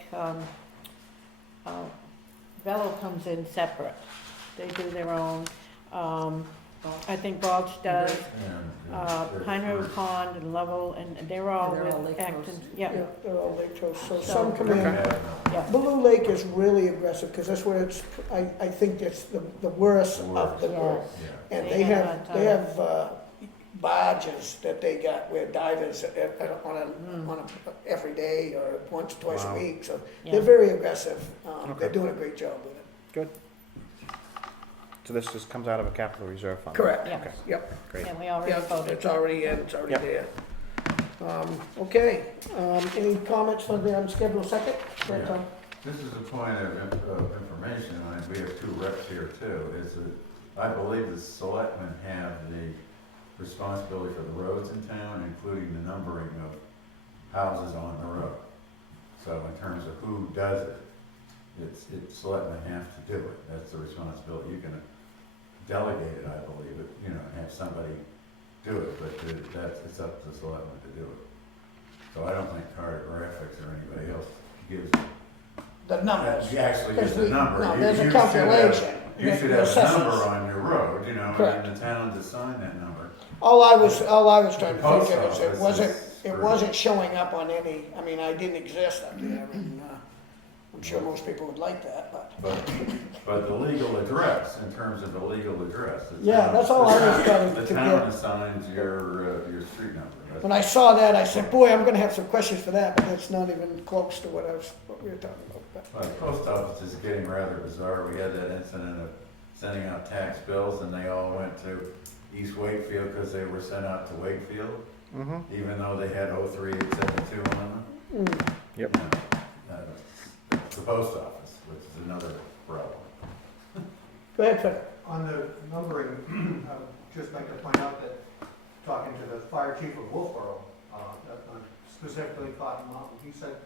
Bellow comes in separate. They do their own. I think Balch does, And, Pine River Pond and Lovell, and they're all And they're all with Lake Acton. Coast. Yeah, Yeah, they're all lake coast, so So- some come in. Okay. yeah. Blue Lake is really aggressive, because that's where it's, I think it's the worst of the group. Yes. Yeah. And They they have have, a they have barges that they got where divers on a every day or once, twice a Wow. week, so Yeah. they're very aggressive. They're Okay. doing a great job with it. So this just comes out of a capital reserve fund? Correct. Yeah. Okay, Yep, great. Yeah, we already yeah, voted. it's already in, it's already Yep. there. Okay, any comments for the unscheduled second? Yeah. This is a point of information, and we have 2 reps here too, is that I believe the selectmen have the responsibility for the roads in town, including the numbering of houses on the road. So in terms of who does it, it's selectmen have to do it, that's the responsibility. You can delegate it, I believe, but, have somebody do it, but it's up to the selectmen to do it. So I don't think cartographics or anybody else gives, The numbers. actually gives the number. No, You- there's you a should have- calculation. You should The have a assessors. number on your road, Correct. and the town assign that number. All I was trying to The post think of is it office wasn't, is it screwed. wasn't showing up on any, I mean, I didn't exist up there, and, I'm sure most people would like that, but. But the legal address, in terms of the legal address. the Yeah, town- that's all I was trying The to town get. assigns your street number. That's- When I saw that, I said, boy, I'm gonna have some questions for that, but that's not even close to what we were talking about. But- Well, the post office is getting rather bizarre. We had that incident of sending out tax bills, and they all went to East Wakefield because they were sent out to Wakefield, Mm-hmm. even though they had 03872 on them. Mm. Yep. The post office, which is another problem. Go ahead, Fred. On the numbering, I would just like to point out that, talking to the fire chief of Wolfboro, specifically Cotton Mountain, he said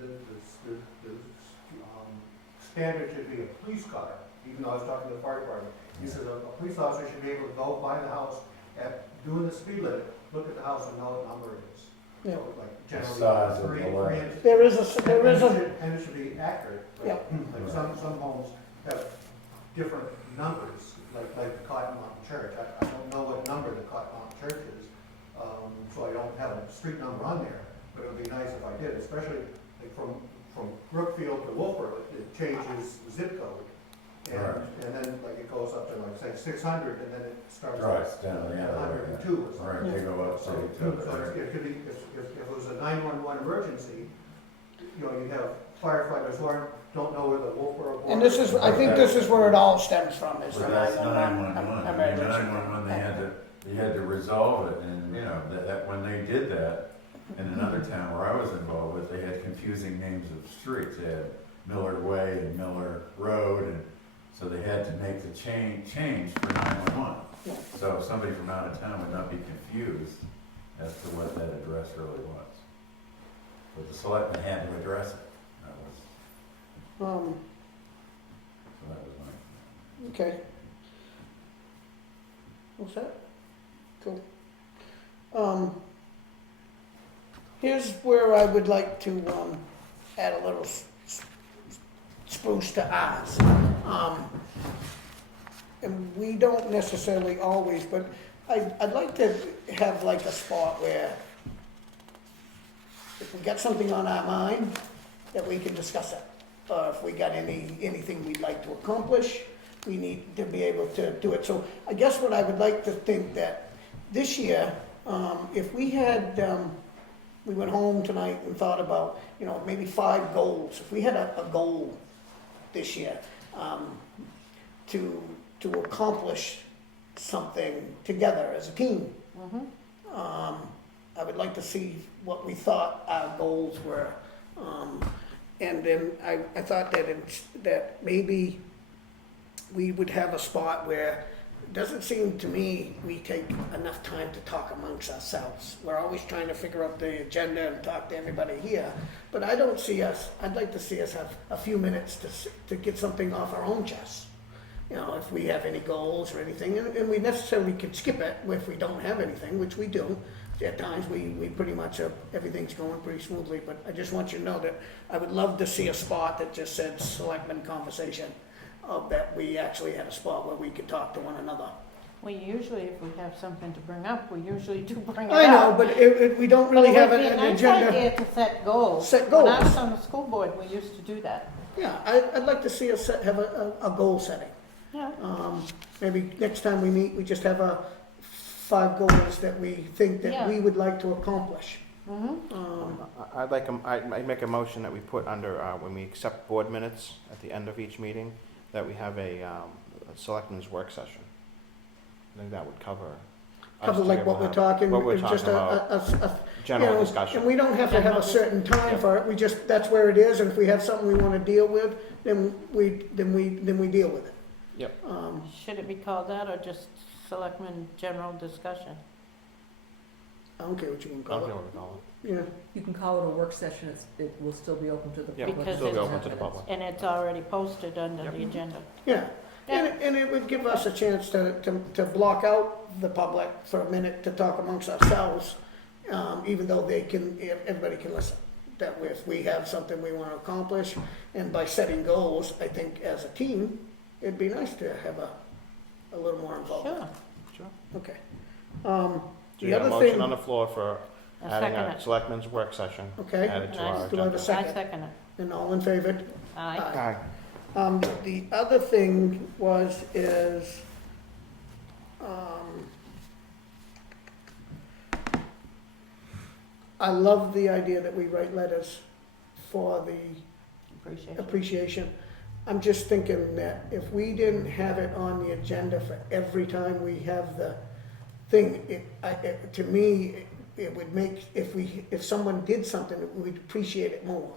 the standard should be a police car, even though I was talking to the fire department. He said a police officer should be able to go by the house at doing the speed limit, look at the house and know what number it is. Yeah. So like The generally size of three the letter. inches. There is a, And it should be accurate. Yeah. Like some homes have different numbers, like the Cotton Mountain Church. I don't know what number the Cotton Mountain Church is, so I don't have a street number on there, but it would be nice if I did, especially like from Brookfield to Wolfboro, it changes zip code. Right. And then like it goes up to like say 600 and then it starts Drops at down, yeah. 102 or something. Right, they go up, So city to it could be, if it was a 911 emergency, you have firefighters who don't know where the Wolfboro. and this is, I think this is where it all stems from, is the But that's 911 911. I mean, emergency. 911, they had to resolve it, and, that when they did that, in another town where I was involved with, they had confusing names of streets. They had Miller Way and Miller Road, and so they had to make the change for 911. Yeah. So somebody from out of town would not be confused as to what that address really was. But the selectmen had to address it. So that was my. Okay. What's that? Cool. Here's where I would like to, add a little spruce to ours. And we don't necessarily always, but I'd like to have like a spot where if we got something on our mind, that we can discuss it. Or if we got anything we'd like to accomplish, we need to be able to do it. So I guess what I would like to think that this year, if we had, we went home tonight and thought about, maybe 5 goals. If we had a goal this year, to to accomplish something together as a team. Mhm. I would like to see what we thought our goals were. And then I thought that maybe we would have a spot where it doesn't seem to me we take enough time to talk amongst ourselves. We're always trying to figure out the agenda and talk to everybody here. But I'd like to see us have a few minutes to get something off our own chest. You know, if we have any goals or anything, and we necessarily could skip it if we don't have anything, which we do. At times, we pretty much, everything's going pretty smoothly, but I just want you to know that I would love to see a spot that just said Selectmen Conversation, that we actually had a spot where we could talk to one another. We usually, if we have something to bring up, we usually do bring it I know, up. but we don't really have an But it would be a nice agenda. idea to set goals. Set When I goals. was on the school board, we used to do that. Yeah, I'd like to see us have a goal setting. Yeah. Maybe next time we meet, we just have 5 goals that we think that Yeah. we would like to accomplish. Mm-hmm. I'd make a motion that we put under, when we accept board minutes at the end of each meeting, that we have a selectmen's work session. I think that would cover. us Cover like to what be we're able to have- talking, What we're just talking about, a general you know, discussion. And we don't have to have a certain time for it, we just, that's where it is, and if we have something we wanna deal with, then we deal with it. Yep. Should it be called that or just selectmen general discussion? I don't care what you wanna I call don't it, know what we call it. yeah. You can call it a work session, it will still be open to the Yeah, public. Because still be it's- open to the public. And it's already posted under the agenda. Yeah, and it would give us a chance to block out the public for a minute to talk amongst ourselves, even though everybody can listen. That way, if we have something we wanna accomplish, and by setting goals, I think as a team, it'd be nice to have a little more involvement. Sure. Okay. So The you have a other motion thing, on the floor for I adding second a it. selectmen's work session okay, added to Nice. our Do I have a agenda. second? I second it. and all in favor? Aye. Aye. The other thing is, I love the idea that we write letters for the Appreciate it. appreciation. I'm just thinking that if we didn't have it on the agenda for every time we have the thing, to me, it would make, if someone did something, we'd appreciate it more.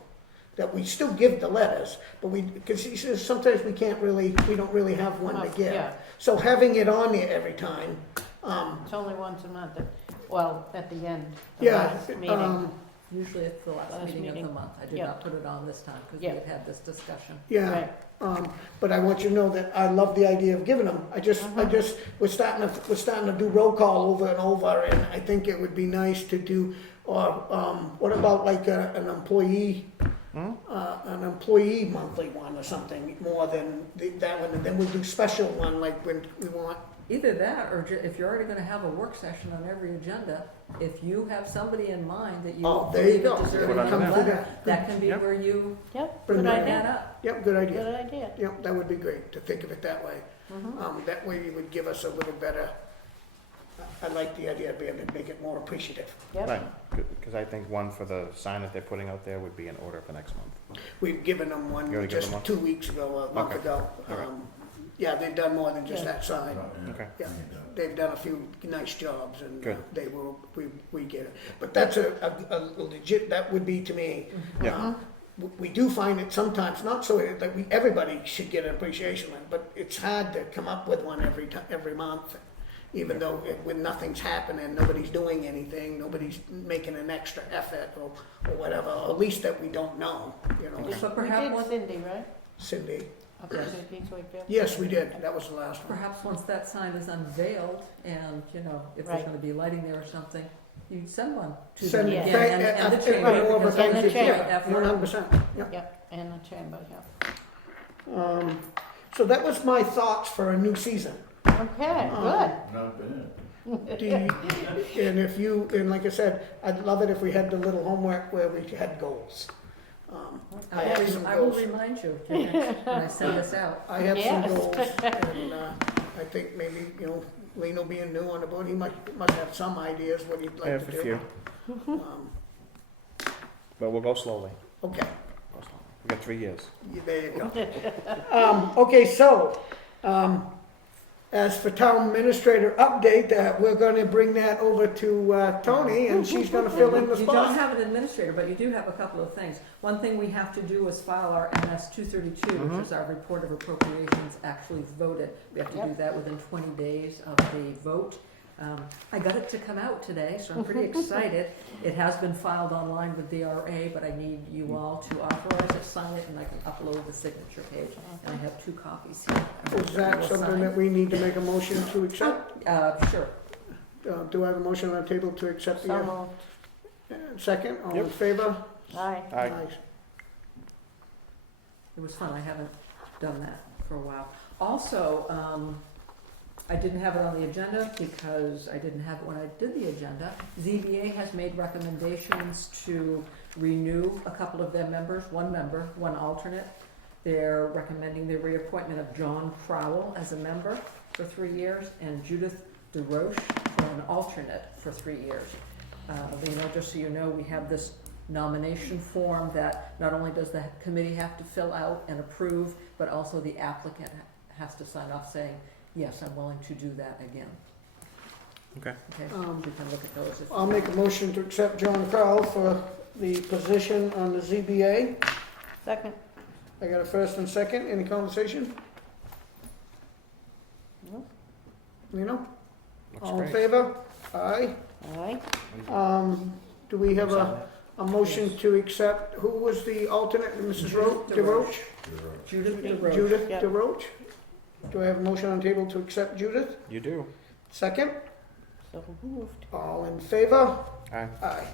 That we still give the letters, but because sometimes we don't really have one to give. Yeah, So having it on there every time, it's only once a month, well, at the end, the yeah, last meeting. Usually it's the last Last meeting of meeting. the month. I did Yeah. not put it on this time because we Yeah. had this discussion. yeah. Right. But I want you to know that I love the idea of giving them. We're starting to do roll call over and over, and I think it would be nice to do, or, what about like an employee monthly one or something, more than that one, and then we'll do special one, like when we want. Either that, or if you're already gonna have a work session on every agenda, if you have somebody in mind that you Oh, there you believe go. deserving Put of on a there. letter, that can be Yep. where you Yep, Bring good that bring idea, that up. Yep, good idea. good idea. Yep, that would be great, to think of it that way. Mhm. That way it would give us a little better, I like the idea of being able to make it more appreciative. Yep. Right, because I think one for the sign that they're putting out there would be in order for next month. We've given them You one already given just them one? 2 weeks ago, a month Okay. ago. All right. Yeah, they've done more than just Yeah. that sign. Okay. Yeah, they've done a few nice jobs, and Good. we get it. But that's a legit, that would be to me. Yeah. We do find it sometimes, not so that everybody should get an appreciation line, but it's hard to come up with one every month. Even though when nothing's happening, nobody's doing anything, nobody's making an extra effort or whatever, or at least that we don't know, you know. But We perhaps did once, Cindy, right? Cindy, Up at East Wakefield? yes, we did, that was the last one. perhaps once that sign is unveiled and, if there's Right. gonna be lighting there or something, you send one to Send them it. again, and the chamber. Right. because Thank And you. the chamber. joint effort. 100%, yeah. Yep, and the chamber, yeah. So that was my thoughts for a new season. Okay, good. Not bad. And like I said, I'd love it if we had the little homework where we had goals. I have some I will goals. remind you when I send this out. I have some Yes. goals, and I think maybe, Lino being new on the board, he must have some ideas what he'd I like have to a do. few, but we'll go slowly. Okay, Go slowly. We got 3 years. there you go. Okay, so, as for town administrator update, we're gonna bring that over to Toni, and she's gonna fill in the You don't spot. have an administrator, but you do have a couple of things. One thing we have to do is file our MS 232, which is our report of appropriations actually voted. We have to do Yep. that within 20 days of the vote. I got it to come out today, so I'm pretty excited. It has been filed online with DRA, but I need you all to authorize it, sign it, and I can upload the signature page. And I have 2 copies here. Is that something that we need to make a motion to accept? Sure. Do I have a motion on the table to accept So the, moved. second, all in Yep. favor? Aye. Aye. It was fun, I haven't done that for a while. Also, I didn't have it on the agenda because I didn't have it when I did the agenda. ZBA has made recommendations to renew a couple of their members, one member, one alternate. They're recommending the reappointment of John Crowell as a member for 3 years and Judith DeRoche for an alternate for 3 years. Just so you know, we have this nomination form that not only does the committee have to fill out and approve, but also the applicant has to sign off saying, yes, I'm willing to do that again. Okay. Okay, so you can look at those. if- I'll make a motion to accept John Crowell for the position on the ZBA. Second. I got a first and second, any conversation? No. Lino? Looks All in great. favor? Aye. Aye. Do we have a motion to accept, who was the alternate, Mrs. Judith DeRoche? Judith DeRoche. Judith Yeah. DeRoche? Do I have a motion on the table to accept Judith? You do. Second? So moved. All in favor? Aye. Aye.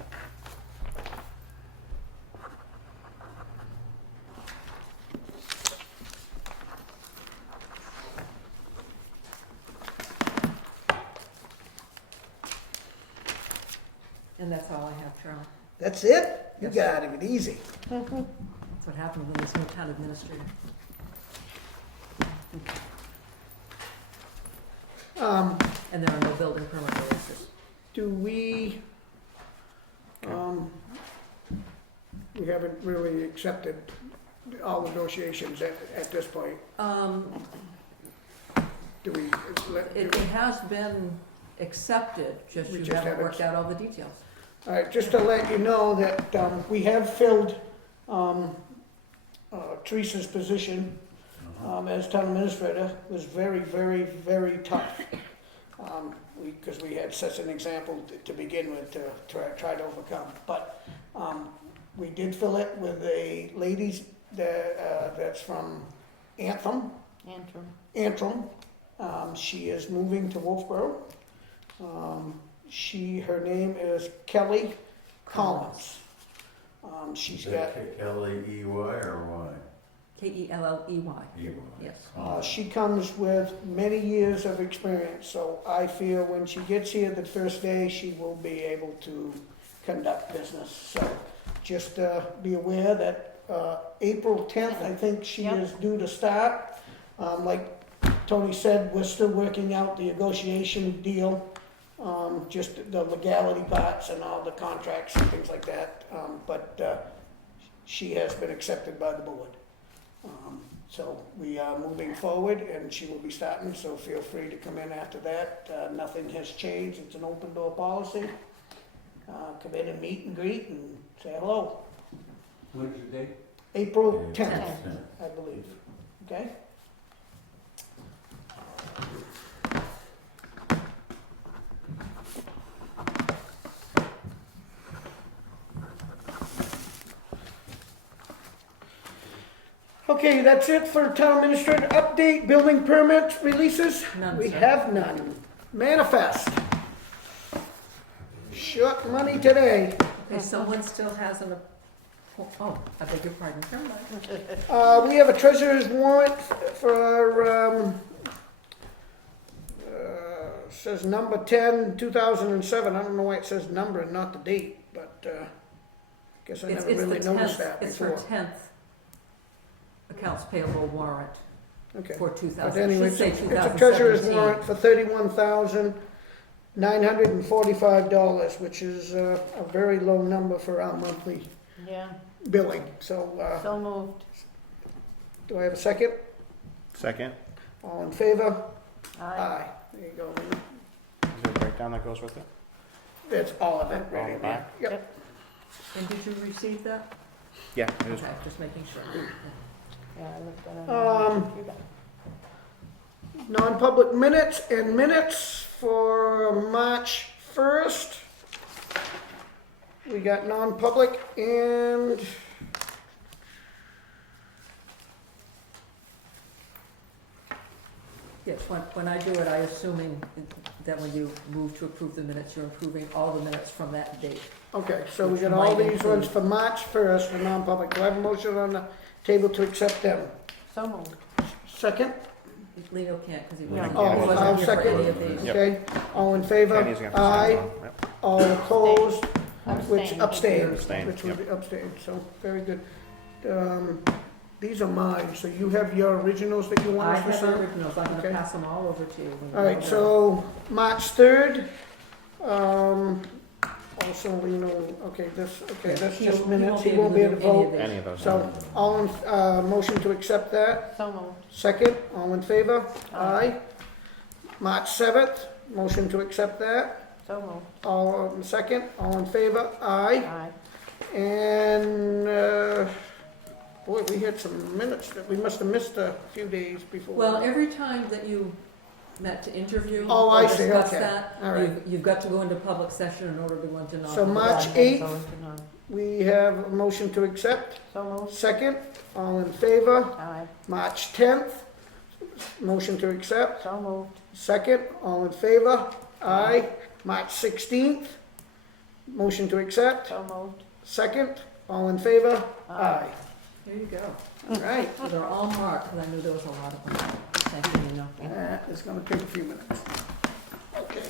And that's all I have, Charlie. That's it? You Yes. got it, easy. That's what happens when there's no town administrator. And there are no building permit releases. Do we, we haven't really accepted all negotiations at this point. Do we, It has been accepted, just We you just haven't haven't- worked out all the details. all right, just to let you know that, we have filled, Teresa's position, as town administrator. It was very, very, very tough. Because we had such an example to begin with to try to overcome. But, we did fill it with a lady that's from Anthem. Antrim. She is moving to Wolfboro. Her name is Kelly Collins. She's Is got, that Kelly-E-Y or Y? Kelley. E-Y. Yes. she comes with many years of experience, so I feel when she gets here the first day, she will be able to conduct business. So just be aware that April 10th, I think she Yep. is due to start. Like Toni said, we're still working out the negotiation deal, just the legality parts and all the contracts and things like that. But she has been accepted by the board. So we are moving forward and she will be starting, so feel free to come in after that. Nothing has changed, it's an open door policy. Come in and meet and greet and say hello. When is the date? April 10th, 10th. I believe, okay? Okay, that's it for town administrator update, building permit releases? None, We sir. have none. Manifest. Short money today. Okay, someone still hasn't, I beg your pardon, never mind. We have a treasurer's warrant for, says number 10, 2007. I don't know why it says number and not the date, but, guess I It's never it's the really noticed 10th, that it's for before. 10th accounts payable warrant Okay. for But 2000, anyway, should say it's a treasurer's 2017. warrant for $31,945, which is a very low number for our monthly Yeah. billing. So, So moved. do I have a second? Second. All in favor? Aye. There you go. Is there a breakdown that goes with it? That's all of it, All right in back? there. Yep. And did you receive that? Yeah, it was. Okay, just making sure. Yeah, I looked at it on my computer. Non-public minutes for March 1st. We got non-public and Yes, when I do it, I assuming that when you move to approve the minutes, you're approving all the minutes from that date. okay, so we Which got all might these ones include- for March 1st for non-public. Do I have a motion on the table to accept them? So moved. Second? Lino can't because he No. wasn't Oh, he wasn't I'll here for second. any of these. Yep. Okay, all in favor? Penny's gonna have to Aye. sign on. Yep. All opposed? Which Abstain. abstained? Abstain, Which would yep. be abstained, so, very good. These are mine, so you have your originals that you want I us to have the sign? originals, I'm Okay. gonna pass them all over to you. when you All right, go so, March 3rd, also, we know, okay, down. that's He'll- just minutes, he be won't be able to do any of vote. these. Any of those. So, all in, motion to accept that, So moved. second, all in favor? Aye. Aye. March 7th, motion to accept that, So moved. all, second, all in favor? Aye. Aye. And, boy, we had some minutes that we must have missed a few days before. Well, every time that you met to interview Oh, or I see, discuss okay. that, All right. you've got to go into public session in order to go into So non-public. March So 8th, into none. we have a motion to accept. So moved. Second, all in favor. Aye. March 10th, motion to accept. So moved. Second, all in favor. Aye. March 16th, motion to accept. So moved. Second, all in favor. Aye. There you go. All right, So they're all marked, because I knew there was a lot of them. Thank you, Lino. that is gonna take a few minutes. Okay.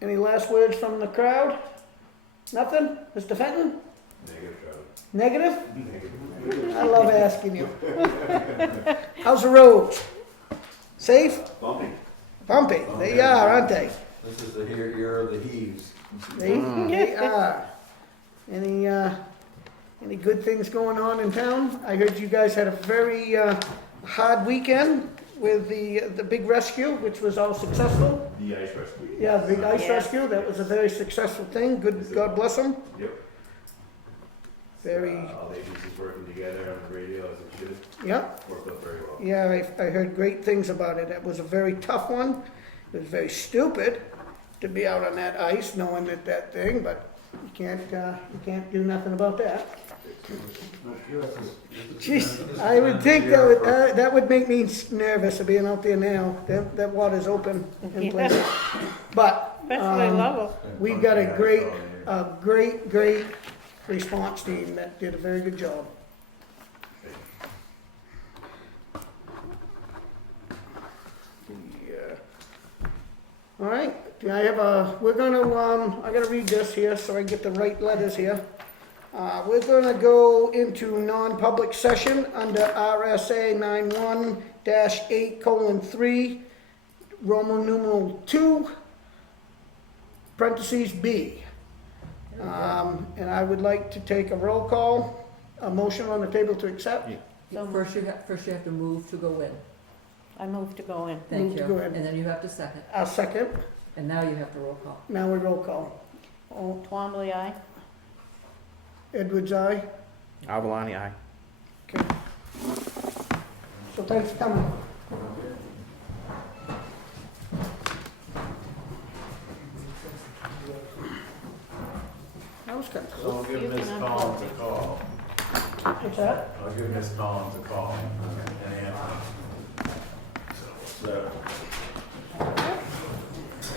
Any last words from the crowd? Nothing? Mr. Fenton? Negative? I love asking you. How's the roads? Safe? Bumpy. Bumpy. They are, aren't they? This is the year of the heaves. They are. Any good things going on in town? I heard you guys had a very hard weekend with the big rescue, which was all successful. The ice rescue. Yeah, the big ice Yes. rescue. That was a very successful thing. Good, God bless them. Yep. Very, All the agencies working together on the radio as it should. yeah. Worked out very well. Yeah, I heard great things about it. It was a very tough one. It was very stupid to be out on that ice knowing that thing, but you can't do nothing about that. Jeez, I would think that would make me nervous of being out there now. That water's open in places. But, Especially level. we've got a great response team that did a very good job. All right, I have we're gonna, I gotta read this here so I get the right letters here. We're gonna go into non-public session under RSA 91-8:3, Roman numeral 2, parentheses B. And I would like to take a roll call, a motion on the table to accept. So First you have to move to go in. I moved to go in. Thank Move to you. go in. And then you have to second. I'll second. And now you have to roll call. Now we roll call. Oh, Twombly, aye. Edwards, aye. Avellani, aye. Okay. So thanks for coming. That was kind of So cool. I'll give Ms. Collins a call. What's that? I'll give Ms. Collins a call and answer. So,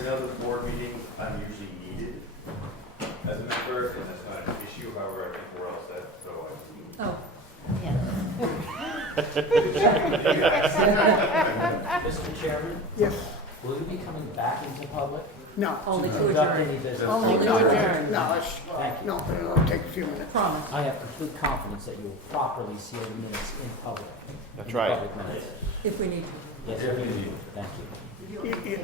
another board meeting, I'm usually needed as a member, and that's not an issue, however, I think we're all set, so Oh, Mr. Chairman, Yes. will you be coming back into public? No. only to Conduct adjourn. any business? Only to adjourn. No, it's, Thank you. no, it'll take a few minutes. Promise. I have complete confidence that you will properly seal the minutes in public. That's in the right. public minutes. If we need to. Yes, if you do. Thank you.